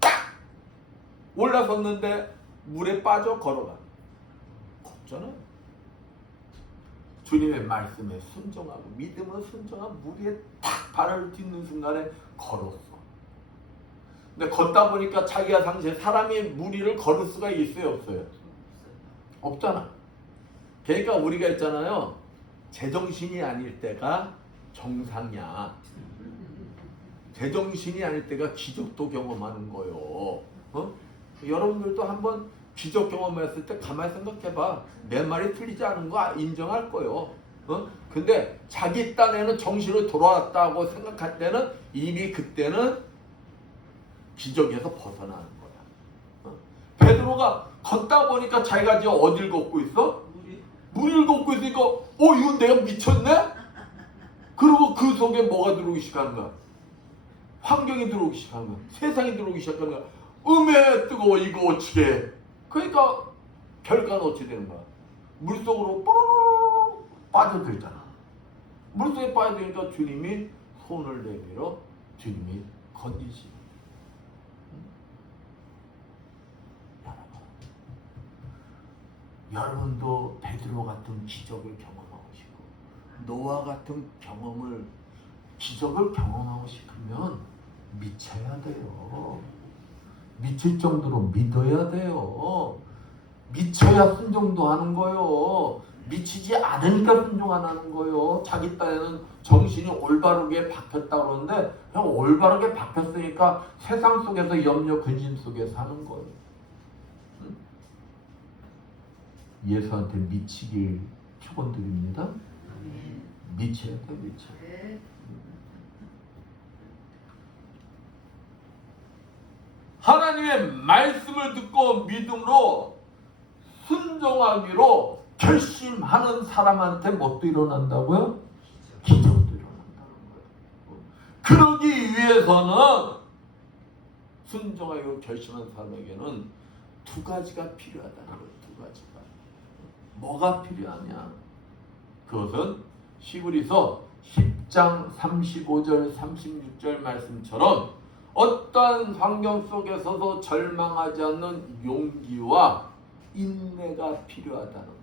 딱 올라섰는데 물에 빠져 걸어가. 걷잖아요. 주님의 말씀에 순종하고 믿음으로 순종하고 물 위에 딱 발을 딛는 순간에 걸었어. 근데 걷다 보니까 자기가 당시에 사람이 물 위를 걸을 수가 있어요, 없어요? 없잖아. 그러니까 우리가 있잖아요. 제정신이 아닐 때가 정상이야. 제정신이 아닐 때가 기적도 경험하는 거예요. 어? 여러분들도 한번 기적 경험했을 때 가만히 생각해봐. 내 말이 틀리지 않은 거 인정할 거예요. 어? 근데 자기 딴에는 정신으로 돌아왔다고 생각할 때는 이미 그때는 기적에서 벗어나는 거야. 어? 베드로가 걷다 보니까 자기가 지금 어딜 걷고 있어? 물을 걷고 있으니까 이거 내가 미쳤네? 그리고 그 속에 뭐가 들어오기 시작하는 거야? 환경이 들어오기 시작하는 거야. 세상이 들어오기 시작하는 거야. 음에 뜨거워 이거 어찌게 그러니까 결과는 어찌 되는 거야? 물속으로 뽀로로 빠져들잖아. 물속에 빠져드니까 주님이 손을 내밀어 주님이 건지시. 여러분도 베드로 같은 기적을 경험하고 싶고 노아 같은 기적을 경험하고 싶으면 미쳐야 돼요. 미칠 정도로 믿어야 돼요. 미쳐야 순종도 하는 거요. 미치지 않으니까 순종 안 하는 거요. 자기 딴에는 정신이 올바르게 박혔다 그러는데 그냥 올바르게 박혔으니까 세상 속에서 염려 근심 속에 사는 거예요. 응? 예수한테 미치길 축원드립니다. 미쳐야 돼, 미쳐. 하나님의 말씀을 듣고 믿음으로 순종하기로 결심하는 사람한테 뭣도 일어난다고요? 기적도 일어난다는 거예요. 그러기 위해서는 순종하기로 결심한 사람에게는 두 가지가 필요하다는 거예요. 두 가지가. 뭐가 필요하냐? 그것은 히브리서 10장 35절 36절 말씀처럼 어떠한 환경 속에서도 절망하지 않는 용기와 인내가 필요하다는 거예요.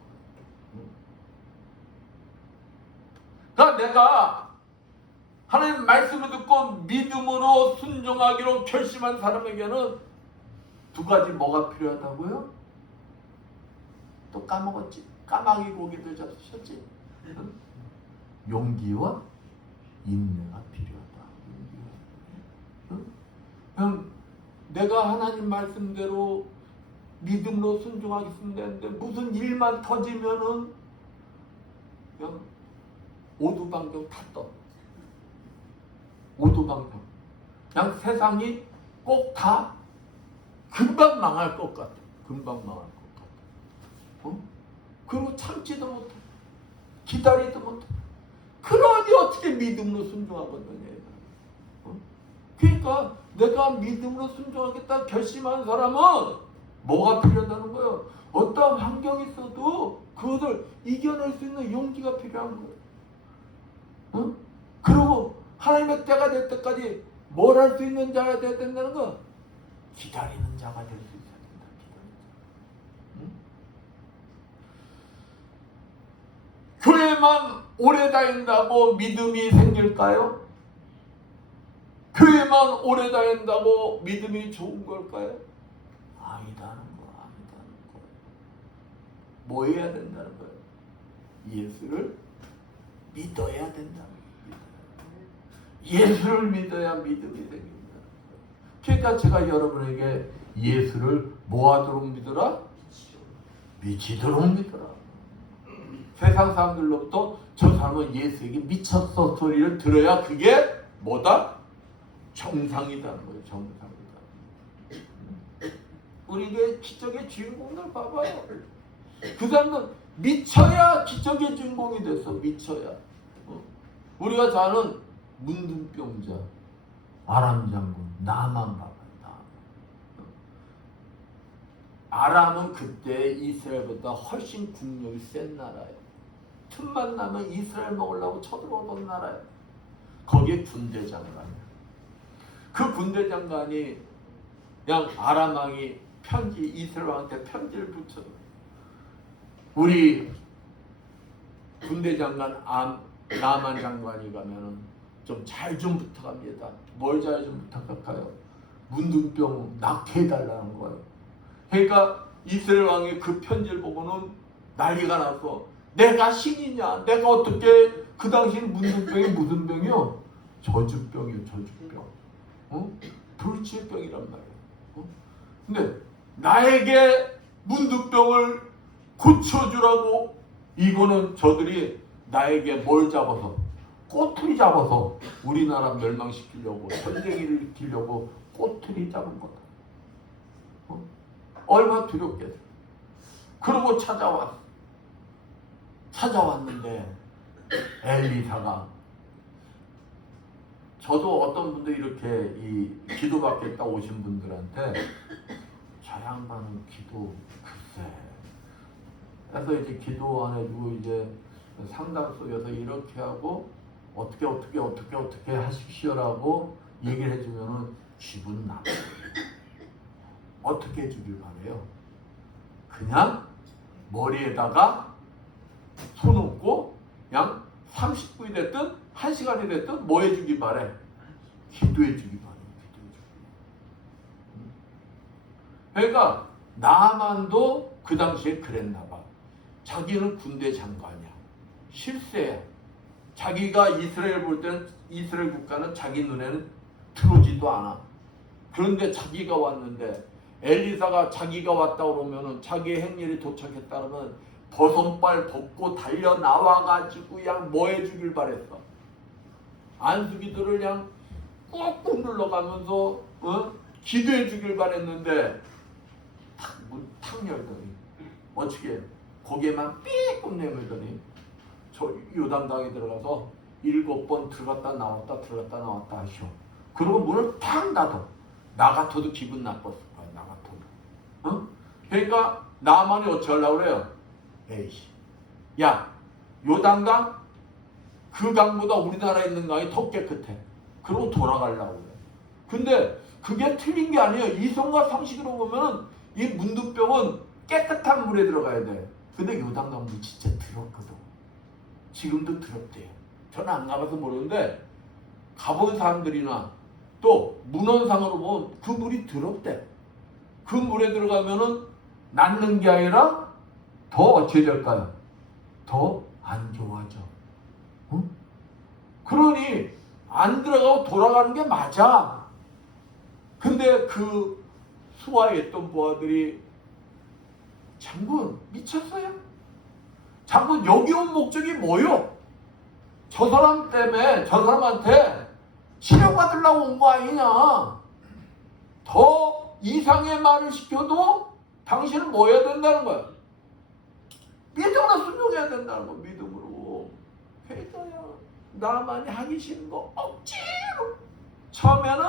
그러니까 내가 하나님 말씀을 듣고 믿음으로 순종하기로 결심한 사람에게는 두 가지 뭐가 필요하다고요? 또 까먹었지? 까마귀 고기도 잡수셨지? 용기와 인내가 필요하다. 그냥 내가 하나님 말씀대로 믿음으로 순종하겠습니다 했는데 무슨 일만 터지면은 그냥 오두방정 다 떠. 오두방정. 그냥 세상이 꼭 다 금방 망할 것 같아. 금방 망할 것 같아. 어? 그리고 참지도 못해. 기다리도 못해. 그러니 어떻게 믿음으로 순종하겠느냐. 어? 그러니까 내가 믿음으로 순종하겠다 결심한 사람은 뭐가 필요하다는 거예요? 어떤 환경이 있어도 그것을 이겨낼 수 있는 용기가 필요한 거예요. 어? 그리고 하나님의 때가 될 때까지 뭘 할 수 있는 자가 되어야 된다는 거? 기다리는 자가 될 수 있어야 된다. 교회만 오래 다닌다고 믿음이 생길까요? 교회만 오래 다닌다고 믿음이 좋은 걸까요? 아니다는 거. 뭐 해야 된다는 거예요? 예수를 믿어야 된다는 거예요. 예수를 믿어야 믿음이 생깁니다. 그러니까 제가 여러분에게 예수를 뭐하도록 믿어라? 미치도록 믿어라. 세상 사람들로부터 저 사람은 예수에게 미쳤어 소리를 들어야 그게 뭐다? 정상이다는 거예요. 정상이다. 우리에게 기적의 주인공들 봐봐요. 그 사람은 미쳐야 기적의 주인공이 됐어. 미쳐야. 우리가 잘 아는 문둥병자 아람 장군 나만 봐봐요. 아람은 그때 이스라엘보다 훨씬 국력이 센 나라예요. 틈만 나면 이스라엘 먹으려고 쳐들어오던 나라예요. 거기에 군대 장관이에요. 그 군대 장관이 그냥 아람 왕이 이스라엘 왕한테 편지를 붙여요. 우리 군대 장관 나만 장관이 가면은 좀 잘 좀 부탁합니다. 뭘 잘 좀 부탁할까요? 문둥병 낫게해달라는 거예요. 그러니까 이스라엘 왕이 그 편지를 보고는 난리가 났어. 내가 신이냐? 내가 어떻게 그 당시엔 문둥병이 무슨 병이요? 저주병이요, 저주병. 불치병이란 말이에요. 근데 나에게 문둥병을 고쳐주라고 이거는 저들이 나에게 뭘 잡아서 꼬투리 잡아서 우리나라 멸망시키려고 전쟁을 일으키려고 꼬투리 잡은 거다. 얼마나 두렵겠어. 그러고 찾아왔는데 엘리사가 저도 어떤 분들 이렇게 이 기도받겠다 오신 분들한테 저 양반은 기도 글쎄. 그래서 이제 기도 안 해주고 이제 상담 속에서 이렇게 하고 어떻게 하십시오라고 얘기를 해주면은 기분 나빠요. 어떻게 해주길 바래요? 그냥 머리에다가 손 얹고 그냥 30분이 됐든 1시간이 됐든 뭐 해주기 바래? 기도해 주기 바래. 그러니까 나만도 그 당시에 그랬나 봐. 자기는 군대 장관이야. 실세야. 자기가 이스라엘 볼 때는 이스라엘 국가는 자기 눈에는 들어오지도 않아. 그런데 자기가 왔는데 엘리사가 자기가 왔다 그러면은 자기의 행렬이 도착했다 그러면 버선발 벗고 달려 나와가지고 그냥 뭐 해주길 바랬어. 안수기들을 그냥 꾹꾹 눌러가면서 기도해 주길 바랬는데 탁 열더니 어떻게 고개만 삐끔 내밀더니 저 요단강에 들어가서 7번 들어갔다 나왔다 하셔. 그리고 문을 탁 닫아. 나 같아도 기분 나빴을 거야. 나 같아도. 그러니까 나만이 어쩌려고 그래요? 에이씨, 야, 요단강 그 강보다 우리나라에 있는 강이 더 깨끗해. 그러고 돌아가려고 그래. 근데 그게 틀린 게 아니에요. 이성과 상식으로 보면은 이 문두병은 깨끗한 물에 들어가야 돼. 근데 요단강 물 진짜 더럽거든. 지금도 더럽대요. 저는 안 가봐서 모르는데 가본 사람들이나 또 문헌상으로 보면 그 물이 더럽대. 그 물에 들어가면은 낫는 게 아니라 더 어떻게 될까요? 더 안 좋아져. 응? 그러니 안 들어가고 돌아가는 게 맞아. 근데 그 수하했던 부하들이 장군 미쳤어요? 장군 여기 온 목적이 뭐요? 저 사람 때문에 저 사람한테 치료받으려고 온 거 아니냐? 더 이상의 말을 시켜도 당신은 뭐 해야 된다는 거야? 믿음으로 순종해야 된다는 거. 믿음으로. 그러니까요. 나만이 하기 싫은 거 억지로 처음에는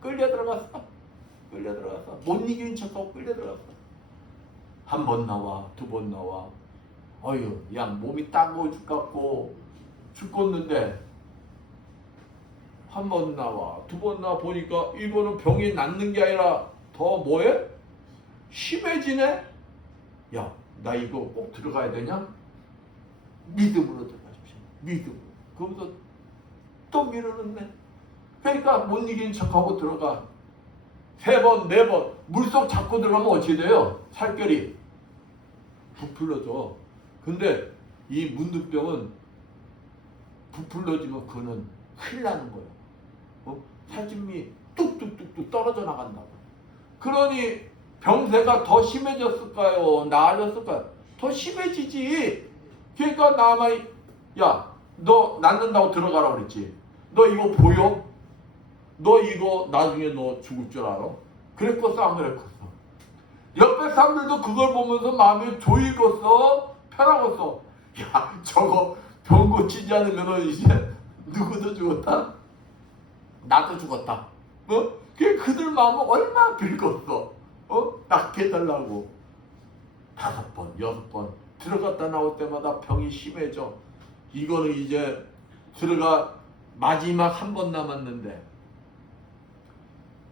끌려 들어갔어. 못 이기는 척하고 끌려 들어갔어. 한 번 나와, 2번 나와. 어휴, 야 몸이 따가워 죽겠고 죽겠는데 한 번 나와, 2번 나와 보니까 이거는 병이 낫는 게 아니라 더 뭐해? 심해지네? 야, 나 이거 꼭 들어가야 되냐? 믿음으로 들어가십시오. 믿음으로. 그러면서 또 밀어넣네. 그러니까 못 이기는 척하고 들어가. 3번, 4번 물속 잡고 들어가면 어찌 돼요? 살결이 부풀러져. 근데 이 문두병은 부풀러지면 그거는 큰일 나는 거예요. 살집이 뚝뚝뚝뚝 떨어져 나간다고. 그러니 병세가 더 심해졌을까요? 나아졌을까요? 더 심해지지. 그러니까 나만이 야, 너 낫는다고 들어가라 그랬지. 너 이거 보여? 너 이거 나중에 너 죽을 줄 알아? 그랬겠어 안 그랬겠어? 옆에 사람들도 그걸 보면서 마음이 조이겠어? 편하겠어? 야, 저거 병 고치지 않으면 이제 누구도 죽었다? 나도 죽었다. 그들 마음은 얼마나 긁었어. 낫게 해달라고. 5번, 6번 들어갔다 나올 때마다 병이 심해져. 이거는 이제 들어가 마지막 한 번 남았는데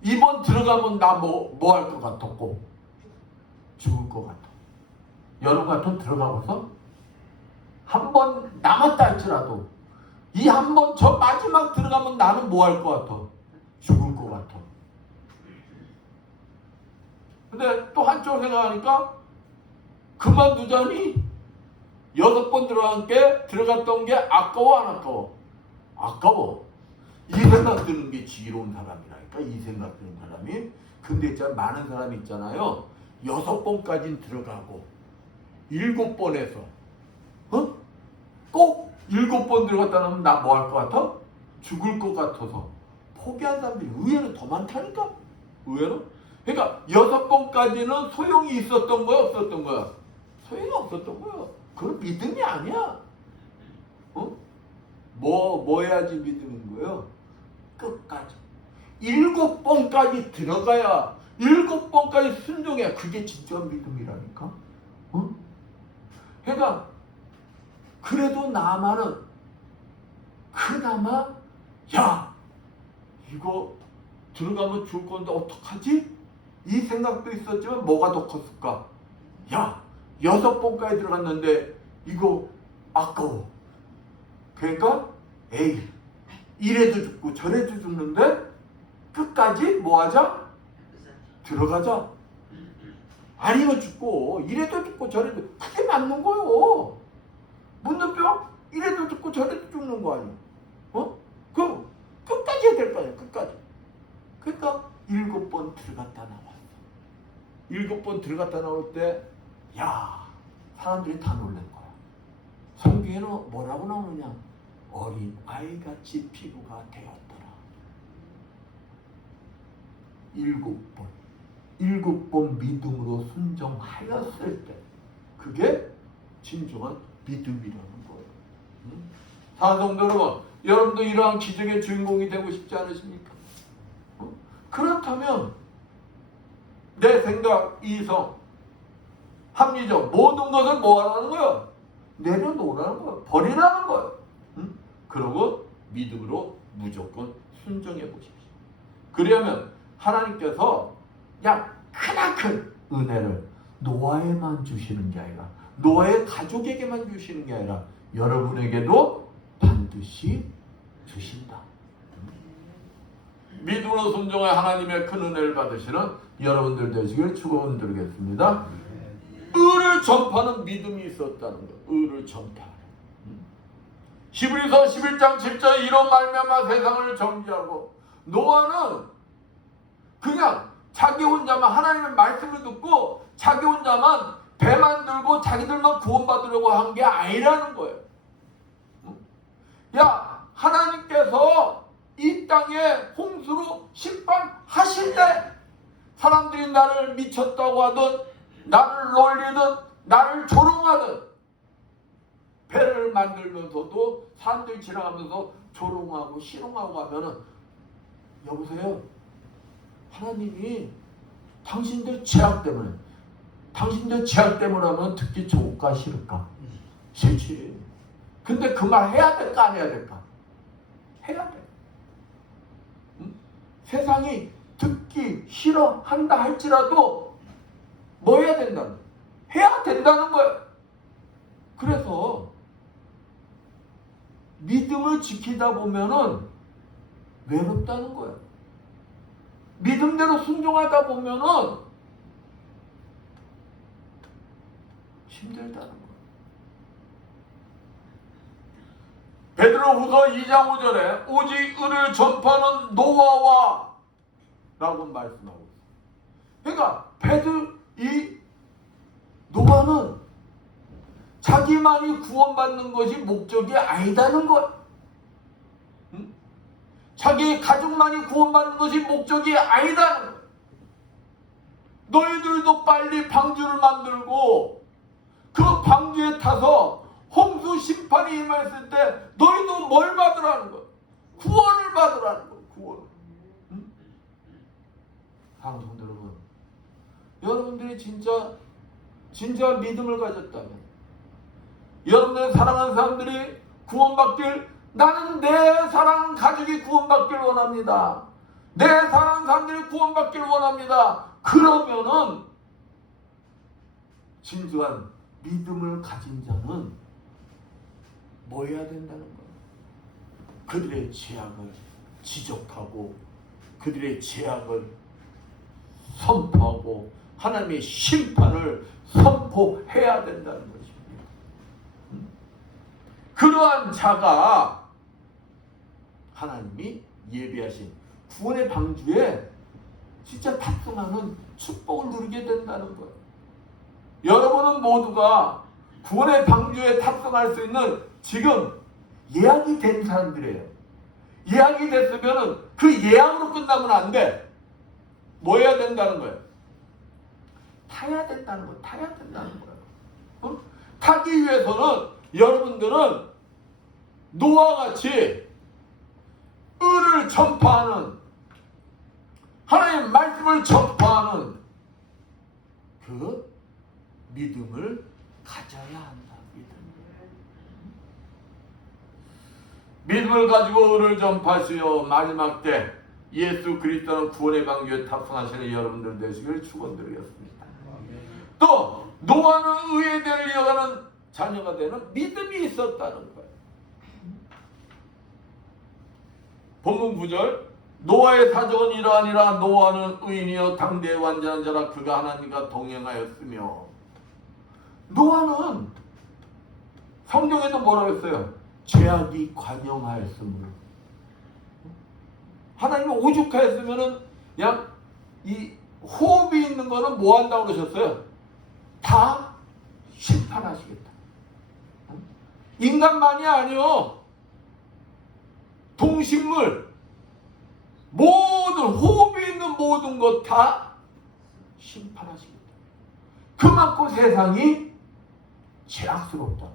2번 들어가면 나 뭐 할 것 같았고 죽을 것 같아. 여러분 같은 들어가고서 한 번 남았다 할지라도 이 한 번 저 마지막 들어가면 나는 뭐 할 것 같아? 죽을 것 같아. 근데 또 한쪽으로 생각하니까 그만두자니 6번 들어갔던 게 아까워 안 아까워? 아까워. 이 생각 드는 게 지혜로운 사람이라니까. 이 생각 드는 사람이. 근데 진짜 많은 사람이 있잖아요. 6번까지는 들어가고 7번에서 꼭 7번 들어갔다 나면 나 뭐 할 것 같아? 죽을 것 같아서 포기한 사람들이 의외로 더 많다니까. 의외로. 그러니까 6번까지는 소용이 있었던 거야 없었던 거야? 소용이 없었던 거야. 그건 믿음이 아니야. 뭐 해야지 믿음인 거예요? 끝까지 7번까지 들어가야 7번까지 순종해야 그게 진정한 믿음이라니까. 어? 그러니까 그래도 나만은 그나마 야 이거 들어가면 죽을 건데 어떡하지? 이 생각도 있었지만 뭐가 더 컸을까? 야 6번까지 들어갔는데 이거 아까워. 그러니까 에이 이래도 죽고 저래도 죽는데 끝까지 뭐하자? 들어가자. 아니면 죽고 이래도 죽고 저래도 그게 맞는 거요. 문득병 이래도 죽고 저래도 죽는 거 아니야. 어? 그럼 끝까지 해야 될 거 아니야. 끝까지. 그러니까 7번 들어갔다 나왔어. 7번 들어갔다 나올 때 야 사람들이 다 놀란 거야. 성경에는 뭐라고 나오느냐? 어린 아이같이 피부가 되었더라. 7번 믿음으로 순종하였을 때 그게 진정한 믿음이라는 거예요. 사성도 여러분, 여러분도 이러한 기적의 주인공이 되고 싶지 않으십니까? 그렇다면 내 생각, 이성, 합리적 모든 것을 뭐 하라는 거예요? 내려놓으라는 거예요. 버리라는 거예요. 그러고 믿음으로 무조건 순종해 보십시오. 그러면 하나님께서 야 크나큰 은혜를 노아에만 주시는 게 아니라 노아의 가족에게만 주시는 게 아니라 여러분에게도 반드시 주신다. 믿음으로 순종해 하나님의 큰 은혜를 받으시는 여러분들 되시길 축원드리겠습니다. 의를 전파하는 믿음이 있었다는 것. 의를 전파하는. 히브리서 11장 7절에 이런 말미암아 세상을 정죄하고 노아는 그냥 자기 혼자만 하나님의 말씀을 듣고 자기 혼자만 배 만들고 자기들만 구원받으려고 한 게 아니라는 거예요. 야 하나님께서 이 땅에 홍수로 심판하실 때 사람들이 나를 미쳤다고 하든 나를 놀리든 나를 조롱하든 배를 만들면서도 사람들이 지나가면서 조롱하고 실롱하고 하면은 여보세요 하나님이 당신들 죄악 때문에 하면 듣기 좋을까 싫을까? 싫지. 근데 그 말 해야 될까 안 해야 될까? 해야 돼. 응? 세상이 듣기 싫어한다 할지라도 뭐 해야 된다는 거야? 해야 된다는 거야. 그래서 믿음을 지키다 보면은 외롭다는 거야. 믿음대로 순종하다 보면은 힘들다는 거야. 베드로후서 2장 5절에 오직 의를 전파하는 노아와 라고 말씀하고 있어요. 그러니까 이 노아는 자기만이 구원받는 것이 목적이 아니다는 것. 응? 자기 가족만이 구원받는 것이 목적이 아니다는 것. 너희들도 빨리 방주를 만들고 그 방주에 타서 홍수 심판이 임했을 때 너희도 뭘 받으라는 것? 구원을 받으라는 것. 구원. 응? 사랑하는 여러분, 여러분들이 진짜 믿음을 가졌다면 여러분의 사랑하는 사람들이 구원받길 나는 내 사랑하는 가족이 구원받길 원합니다. 내 사랑하는 사람들이 구원받길 원합니다. 그러면은 진정한 믿음을 가진 자는 뭐 해야 된다는 거예요? 그들의 죄악을 지적하고 그들의 죄악을 선포하고 하나님의 심판을 선포해야 된다는 것입니다. 그러한 자가 하나님이 예비하신 구원의 방주에 진짜 탑승하는 축복을 누리게 된다는 거예요. 여러분은 모두가 구원의 방주에 탑승할 수 있는 지금 예약이 된 사람들이에요. 예약이 됐으면 그 예약으로 끝나면 안 돼. 뭐 해야 된다는 거예요? 타야 된다는 거예요. 타야 된다는 거예요. 어? 타기 위해서는 여러분들은 노아와 같이 의를 전파하는 하나님 말씀을 전파하는 그 믿음을 가져야 한다. 믿음을 가지고 의를 전파하시어 마지막 때 예수 그리스도는 구원의 방주에 탑승하시는 여러분들 되시길 축원드리겠습니다. 또 노아는 의의 대를 이어가는 자녀가 되는 믿음이 있었다는 거예요. 본문 9절 노아의 사정은 이러하니라. 노아는 의인이여 당대의 완전한 자라. 그가 하나님과 동행하였으며. 노아는 성경에도 뭐라고 했어요? 죄악이 관영하였으므로. 하나님이 오죽하였으면은 그냥 이 호흡이 있는 거는 뭐 한다고 그러셨어요? 다 심판하시겠다. 인간만이 아니요. 동식물 모든 호흡이 있는 모든 것 다 심판하시겠다. 그만큼 세상이 죄악스럽다.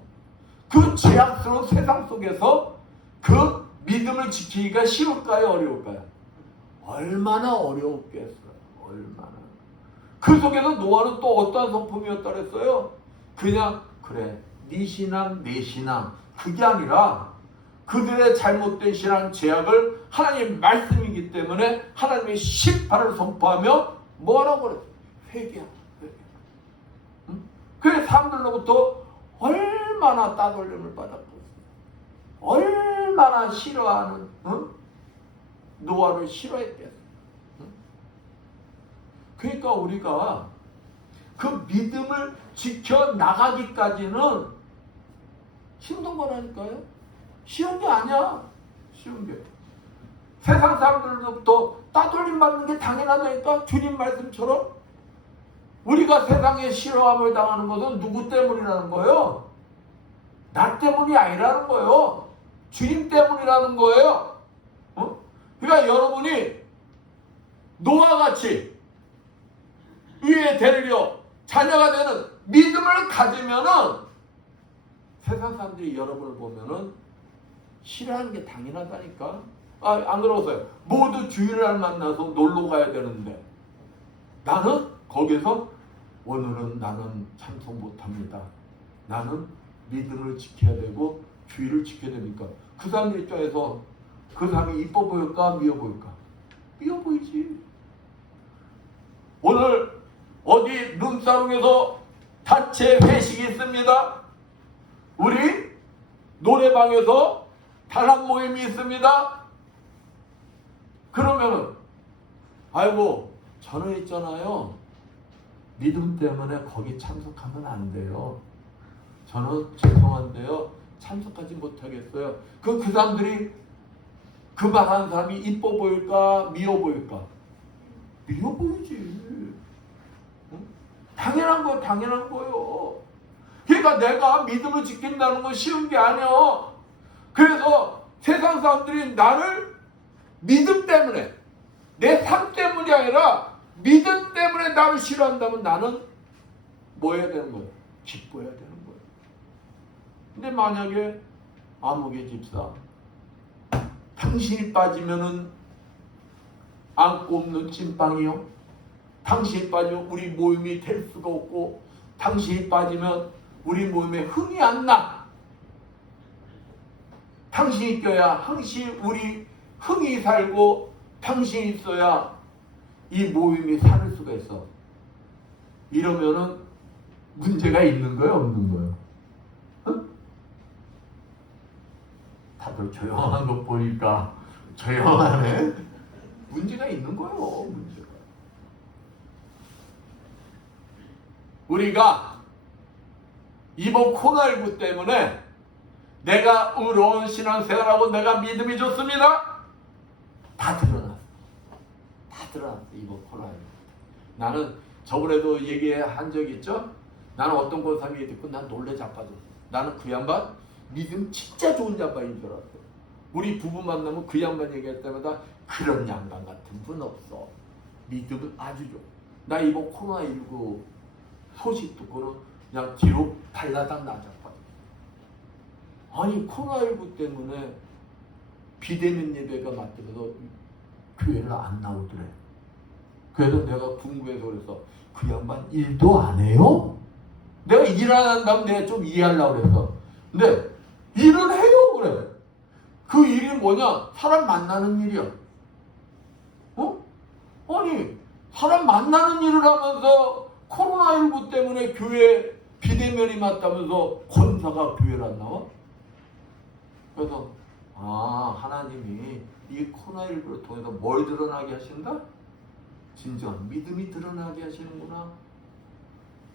그 죄악스러운 세상 속에서 그 믿음을 지키기가 쉬울까요? 어려울까요? 얼마나 어려웠겠어요. 얼마나. 그 속에서 노아는 또 어떠한 성품이었다 그랬어요? 그냥 그래 네 신앙 내 신앙 그게 아니라 그들의 잘못된 신앙 죄악을 하나님의 말씀이기 때문에 하나님의 심판을 선포하며 뭐라고 그랬어요? 회개하라. 응? 그래서 사람들로부터 얼마나 따돌림을 받았고 얼마나 싫어하는 노아를 싫어했겠어요. 그러니까 우리가 그 믿음을 지켜나가기까지는 힘든 거라니까요. 쉬운 게 아니야. 쉬운 게. 세상 사람들로부터 따돌림 받는 게 당연하다니까. 주님 말씀처럼 우리가 세상에 싫어함을 당하는 것은 누구 때문이라는 거예요? 나 때문이 아니라는 거예요. 주님 때문이라는 거예요. 그러니까 여러분이 노아같이 위에 데리려 자녀가 되는 믿음을 가지면은 세상 사람들이 여러분을 보면은 싫어하는 게 당연하다니까. 안 그러세요? 모두 주일날 만나서 놀러 가야 되는데 나는 거기서 오늘은 나는 참석 못합니다. 나는 믿음을 지켜야 되고 주의를 지켜야 되니까 그 사람들 입장에서 그 사람이 이뻐 보일까 미워 보일까? 미워 보이지. 오늘 어디 룸사롱에서 단체 회식이 있습니다. 우리 노래방에서 단합 모임이 있습니다. 그러면은 아이고 저는 있잖아요. 믿음 때문에 거기 참석하면 안 돼요. 저는 죄송한데요. 참석하지 못하겠어요. 그 사람들이 그 말하는 사람이 이뻐 보일까 미워 보일까? 미워 보이지. 응? 당연한 거예요. 당연한 거예요. 그러니까 내가 믿음을 지킨다는 건 쉬운 게 아니야. 그래서 세상 사람들이 나를 믿음 때문에 내 삶 때문이 아니라 믿음 때문에 나를 싫어한다면 나는 뭐 해야 되는 거예요? 기뻐해야 되는 거예요. 근데 만약에 아무개 집사 당신이 빠지면은 안고 없는 찐빵이요. 당신이 빠지면 우리 모임이 될 수가 없고 당신이 빠지면 우리 모임에 흥이 안 나. 당신이 껴야 항상 우리 흥이 살고 당신이 있어야 이 모임이 살 수가 있어. 이러면은 문제가 있는 거예요, 없는 거예요? 응? 다들 조용한 것 보니까 조용하네. 문제가 있는 거예요, 문제가. 우리가 이번 코로나19 때문에 내가 의로운 신앙생활하고 내가 믿음이 좋습니다. 다 드러났어. 다 드러났어, 이번 코로나19. 나는 저번에도 얘기한 적 있죠? 나는 어떤 권사님이 듣고 난 놀래 자빠졌어. 나는 그 양반 믿음 진짜 좋은 양반인 줄 알았어. 우리 부부 만나면 그 양반 얘기할 때마다 그런 양반 같은 분 없어. 믿음은 아주 좋아. 나 이번 코로나19 소식 듣고는 그냥 뒤로 발라당 나자빠졌어. 아니 코로나19 때문에 비대면 예배가 맞들어서 교회를 안 나오더래. 그래서 내가 궁금해서 그랬어. 그 양반 일도 안 해요? 내가 일 안 한다면 내가 좀 이해하려고 그랬어. 근데 일은 해요 그래. 그 일이 뭐냐? 사람 만나는 일이야. 어? 아니 사람 만나는 일을 하면서 코로나19 때문에 교회 비대면이 맞다면서 권사가 교회를 안 나와? 그래서 하나님이 이 코로나19를 통해서 뭘 드러나게 하신다? 진정한 믿음이 드러나게 하시는구나.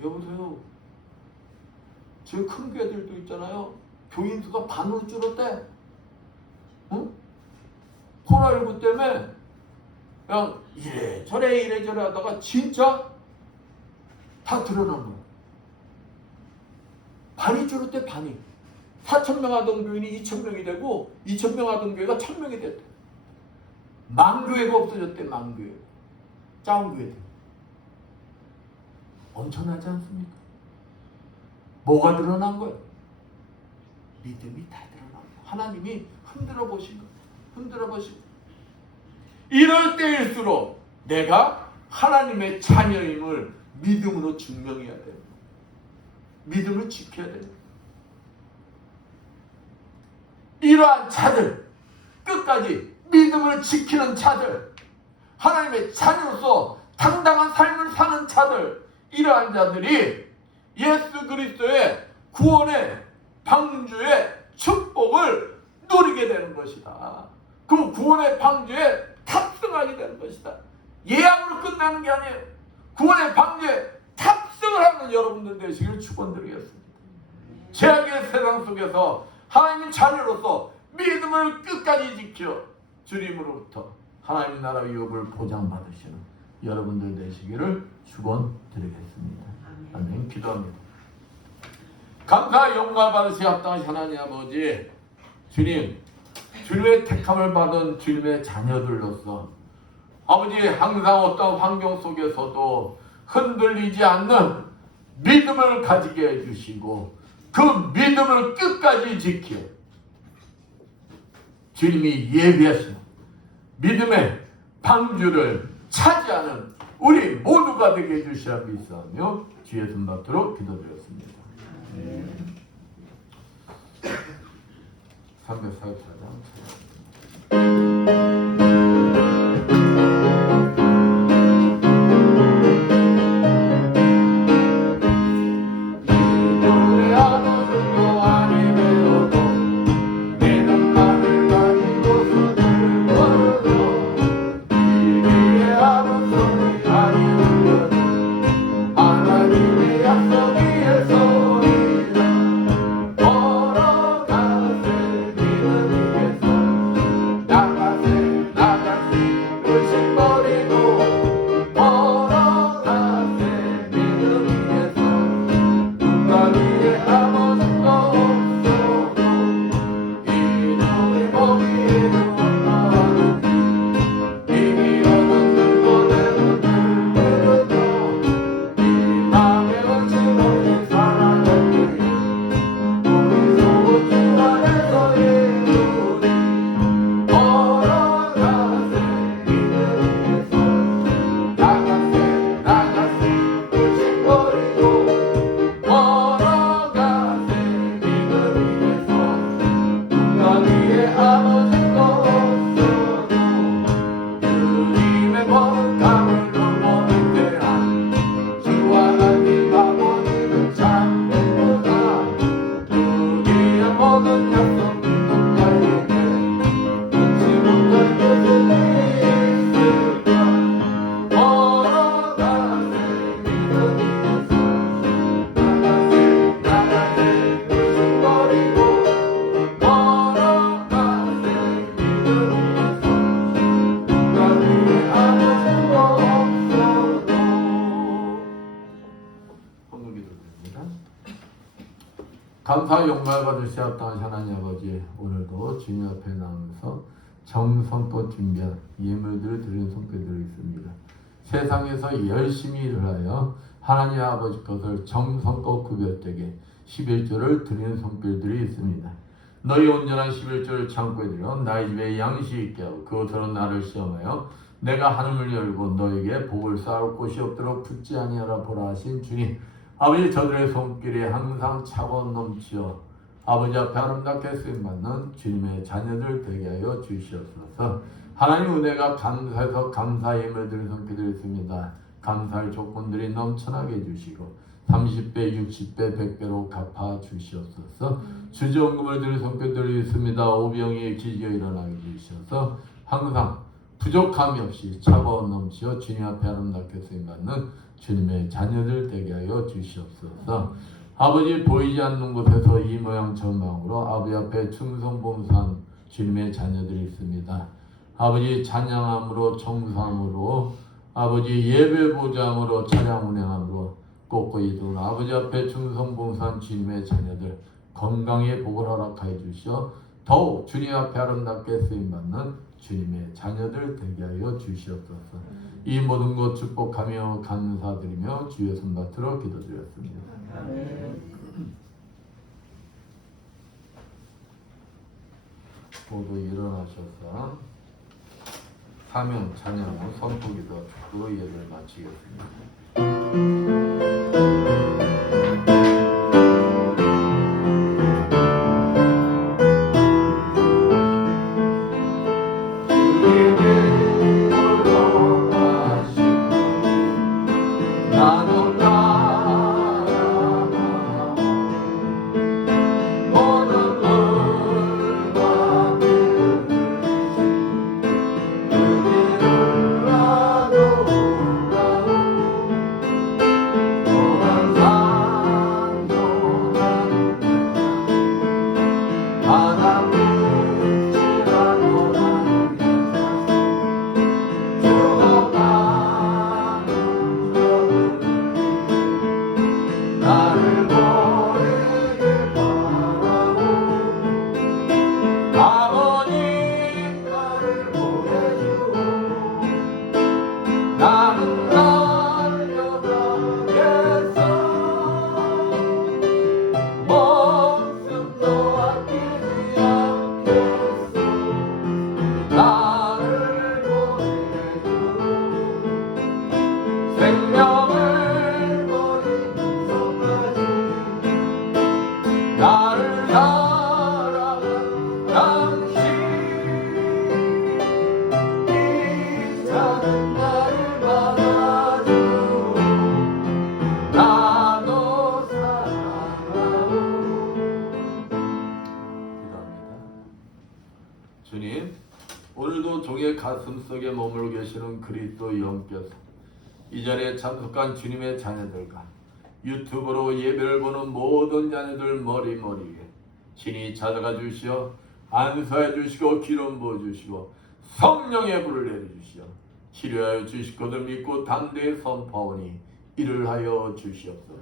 여보세요. 지금 큰 교회들도 있잖아요. 교인 수가 반으로 줄었대. 응? 코로나19 때문에 그냥 이래저래 하다가 진짜 다 드러난 거야. 반이 줄었대. 반이. 4,000명 하던 교인이 2,000명이 되고 2,000명 하던 교회가 1,000명이 됐대. 망교회가 없어졌대. 망교회. 작은 교회들. 엄청나지 않습니까? 뭐가 드러난 거예요? 믿음이 다 드러난 거예요. 하나님이 흔들어 보신 거예요. 흔들어 보시고 이럴 때일수록 내가 하나님의 자녀임을 믿음으로 증명해야 돼요. 믿음을 지켜야 돼요. 이러한 자들, 끝까지 믿음을 지키는 자들, 하나님의 자녀로서 당당한 삶을 사는 자들, 이러한 자들이 예수 그리스도의 구원의 방주의 축복을 누리게 되는 것이다. 그 구원의 방주에 탑승하게 되는 것이다. 예약으로 끝나는 게 아니에요. 구원의 방주에 탑승을 하는 여러분들 되시기를 축원드리겠습니다. 죄악의 세상 속에서 하나님의 자녀로서 믿음을 끝까지 지켜 주님으로부터 하나님 나라 유업을 보장받으시는 여러분들 되시기를 축원드리겠습니다. 아멘. 기도합니다. 감사 영광 받으시 합당하신 하나님 아버지, 주님, 주님의 택함을 받은 주님의 자녀들로서 아버지 항상 어떤 환경 속에서도 흔들리지 않는 믿음을 가지게 해주시고 그 믿음을 끝까지 지켜 주님이 예비하시는 믿음의 방주를 차지하는 우리 모두가 되게 해주시라 믿사오며 주의 손 받도록 기도드렸습니다. 344장 감사 영광 받으시옵다 하나님 아버지, 오늘도 주님 앞에 나오면서 정성껏 준비한 예물들을 드리는 손길들이 있습니다. 세상에서 열심히 일을 하여 하나님 아버지 것을 정성껏 구별되게 11조를 드리는 손길들이 있습니다. 너희 온전한 11조를 창고에 들여 나의 집에 양식이 있게 하고 그것으로 나를 시험하여 내가 하늘을 열고 너에게 복을 쌓을 곳이 없도록 붙지 아니하라 보라 하신 주님, 아버지 저들의 손길이 항상 차고 넘치어 아버지 앞에 아름답게 쓰임받는 주님의 자녀들 되게 하여 주시옵소서. 하나님 은혜가 감사해서 감사의 힘을 드릴 손길드렸습니다. 감사할 조건들이 넘쳐나게 해주시고 30배, 60배, 100배로 갚아 주시옵소서. 주지원금을 드릴 손길드리겠습니다. 오병이의 기지가 일어나게 해주셔서 항상 부족함이 없이 차가워 넘치어 주님 앞에 아름답게 쓰임받는 주님의 자녀들 되게 하여 주시옵소서. 아버지 보이지 않는 곳에서 이 모양 저 모양으로 아버지 앞에 충성봉사한 주님의 자녀들이 있습니다. 아버지 찬양함으로 청소함으로 아버지 예배보장으로 차량 운행함으로 꺾고 이동 아버지 앞에 충성봉사한 주님의 자녀들 건강에 복을 허락하여 주시어 더욱 주님 앞에 아름답게 쓰임받는 주님의 자녀들 되게 하여 주시옵소서. 이 모든 것 축복하며 감사드리며 주의 손받들어 기도드렸습니다. 모두 일어나셔서 사명 찬양 선포기도 축구로 예배를 마치겠습니다. 주님, 오늘도 종의 가슴 속에 머물고 계시는 그리스도 영께서 이 자리에 참석한 주님의 자녀들과 유튜브로 예배를 보는 모든 자녀들 머리머리에 신이 찾아가 주시어 안수해 주시고 기름 부어 주시고 성령의 불을 내려주시어 치료하여 주실 것을 믿고 담대히 선포하오니 이를 하여 주시옵소서.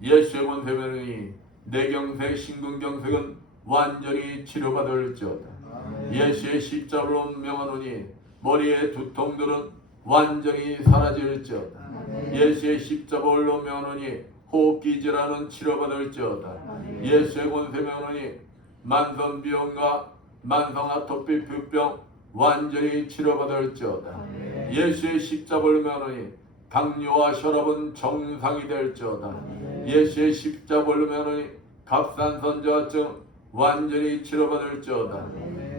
예수의 권세면이 뇌경색, 심근경색은 완전히 치료받을지어다. 예수의 십자가로 명하노니 머리의 두통들은 완전히 사라질지어다. 예수의 십자가로 명하노니 호흡기 질환은 치료받을지어다. 예수의 권세 명하노니 만성비염과 만성 아토피 부병 완전히 치료받을지어다. 예수의 십자가로 명하노니 당뇨와 혈압은 정상이 될지어다. 예수의 십자가로 명하노니 갑상선 저하증 완전히 치료받을지어다.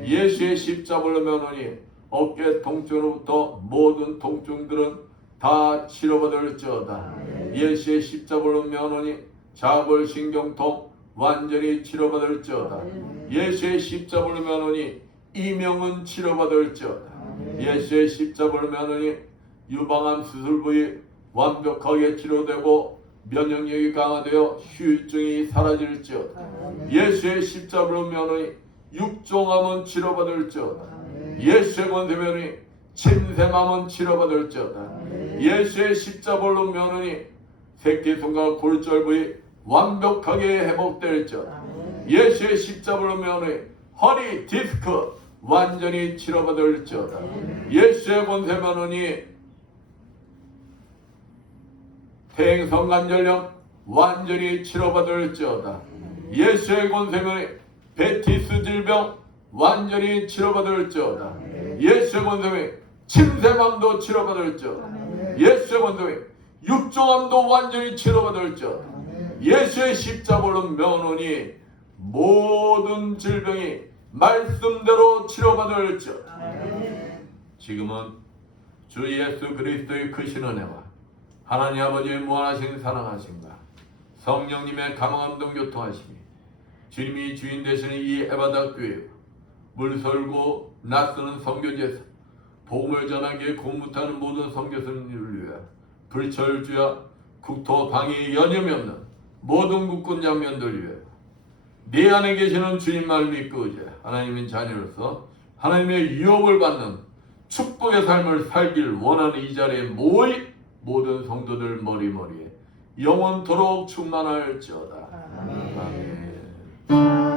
예수의 십자가로 명하노니 어깨 통증으로부터 모든 통증들은 다 치료받을지어다. 예수의 십자가로 명하노니 자골신경통 완전히 치료받을지어다. 예수의 십자가로 명하노니 이명은 치료받을지어다. 예수의 십자가로 명하노니 유방암 수술 부위 완벽하게 치료되고 면역력이 강화되어 후유증이 사라질지어다. 예수의 십자가로 명하노니 육종암은 치료받을지어다. 예수의 권세 명하노니 침샘암은 치료받을지어다. 예수의 십자가로 명하노니 새끼손과 골절 부위 완벽하게 회복될지어다. 예수의 십자가로 명하노니 허리 디스크 완전히 치료받을지어다. 예수의 권세 명하노니 대행성관절염 완전히 치료받을지어다. 예수의 권세 명하노니 베티스 질병 완전히 치료받을지어다. 예수의 권세 명하노니 침샘암도 치료받을지어다. 아멘. 예수의 원동에 육종암도 완전히 치료받을지어다. 예수의 십자가로 면허니 모든 질병이 말씀대로 치료받을지어다. 지금은 주 예수 그리스도의 크신 은혜와 하나님 아버지의 무한하신 사랑하심과 성령님의 감화감동 교통하심이 주님이 주인 되시는 이 에바다 교회와 물설고 낯서는 선교지에서 복음을 전하기에 공무하는 모든 선교사님을 위하여 불철주야 국토 방위 여념이 없는 모든 국군 장면들 위하여 내 안에 계시는 주님만 믿고 의지해 하나님의 자녀로서 하나님의 유업을 받는 축복의 삶을 살길 원하는 이 자리에 모인 모든 성도들 머리머리에 영원토록 충만할지어다. 아멘.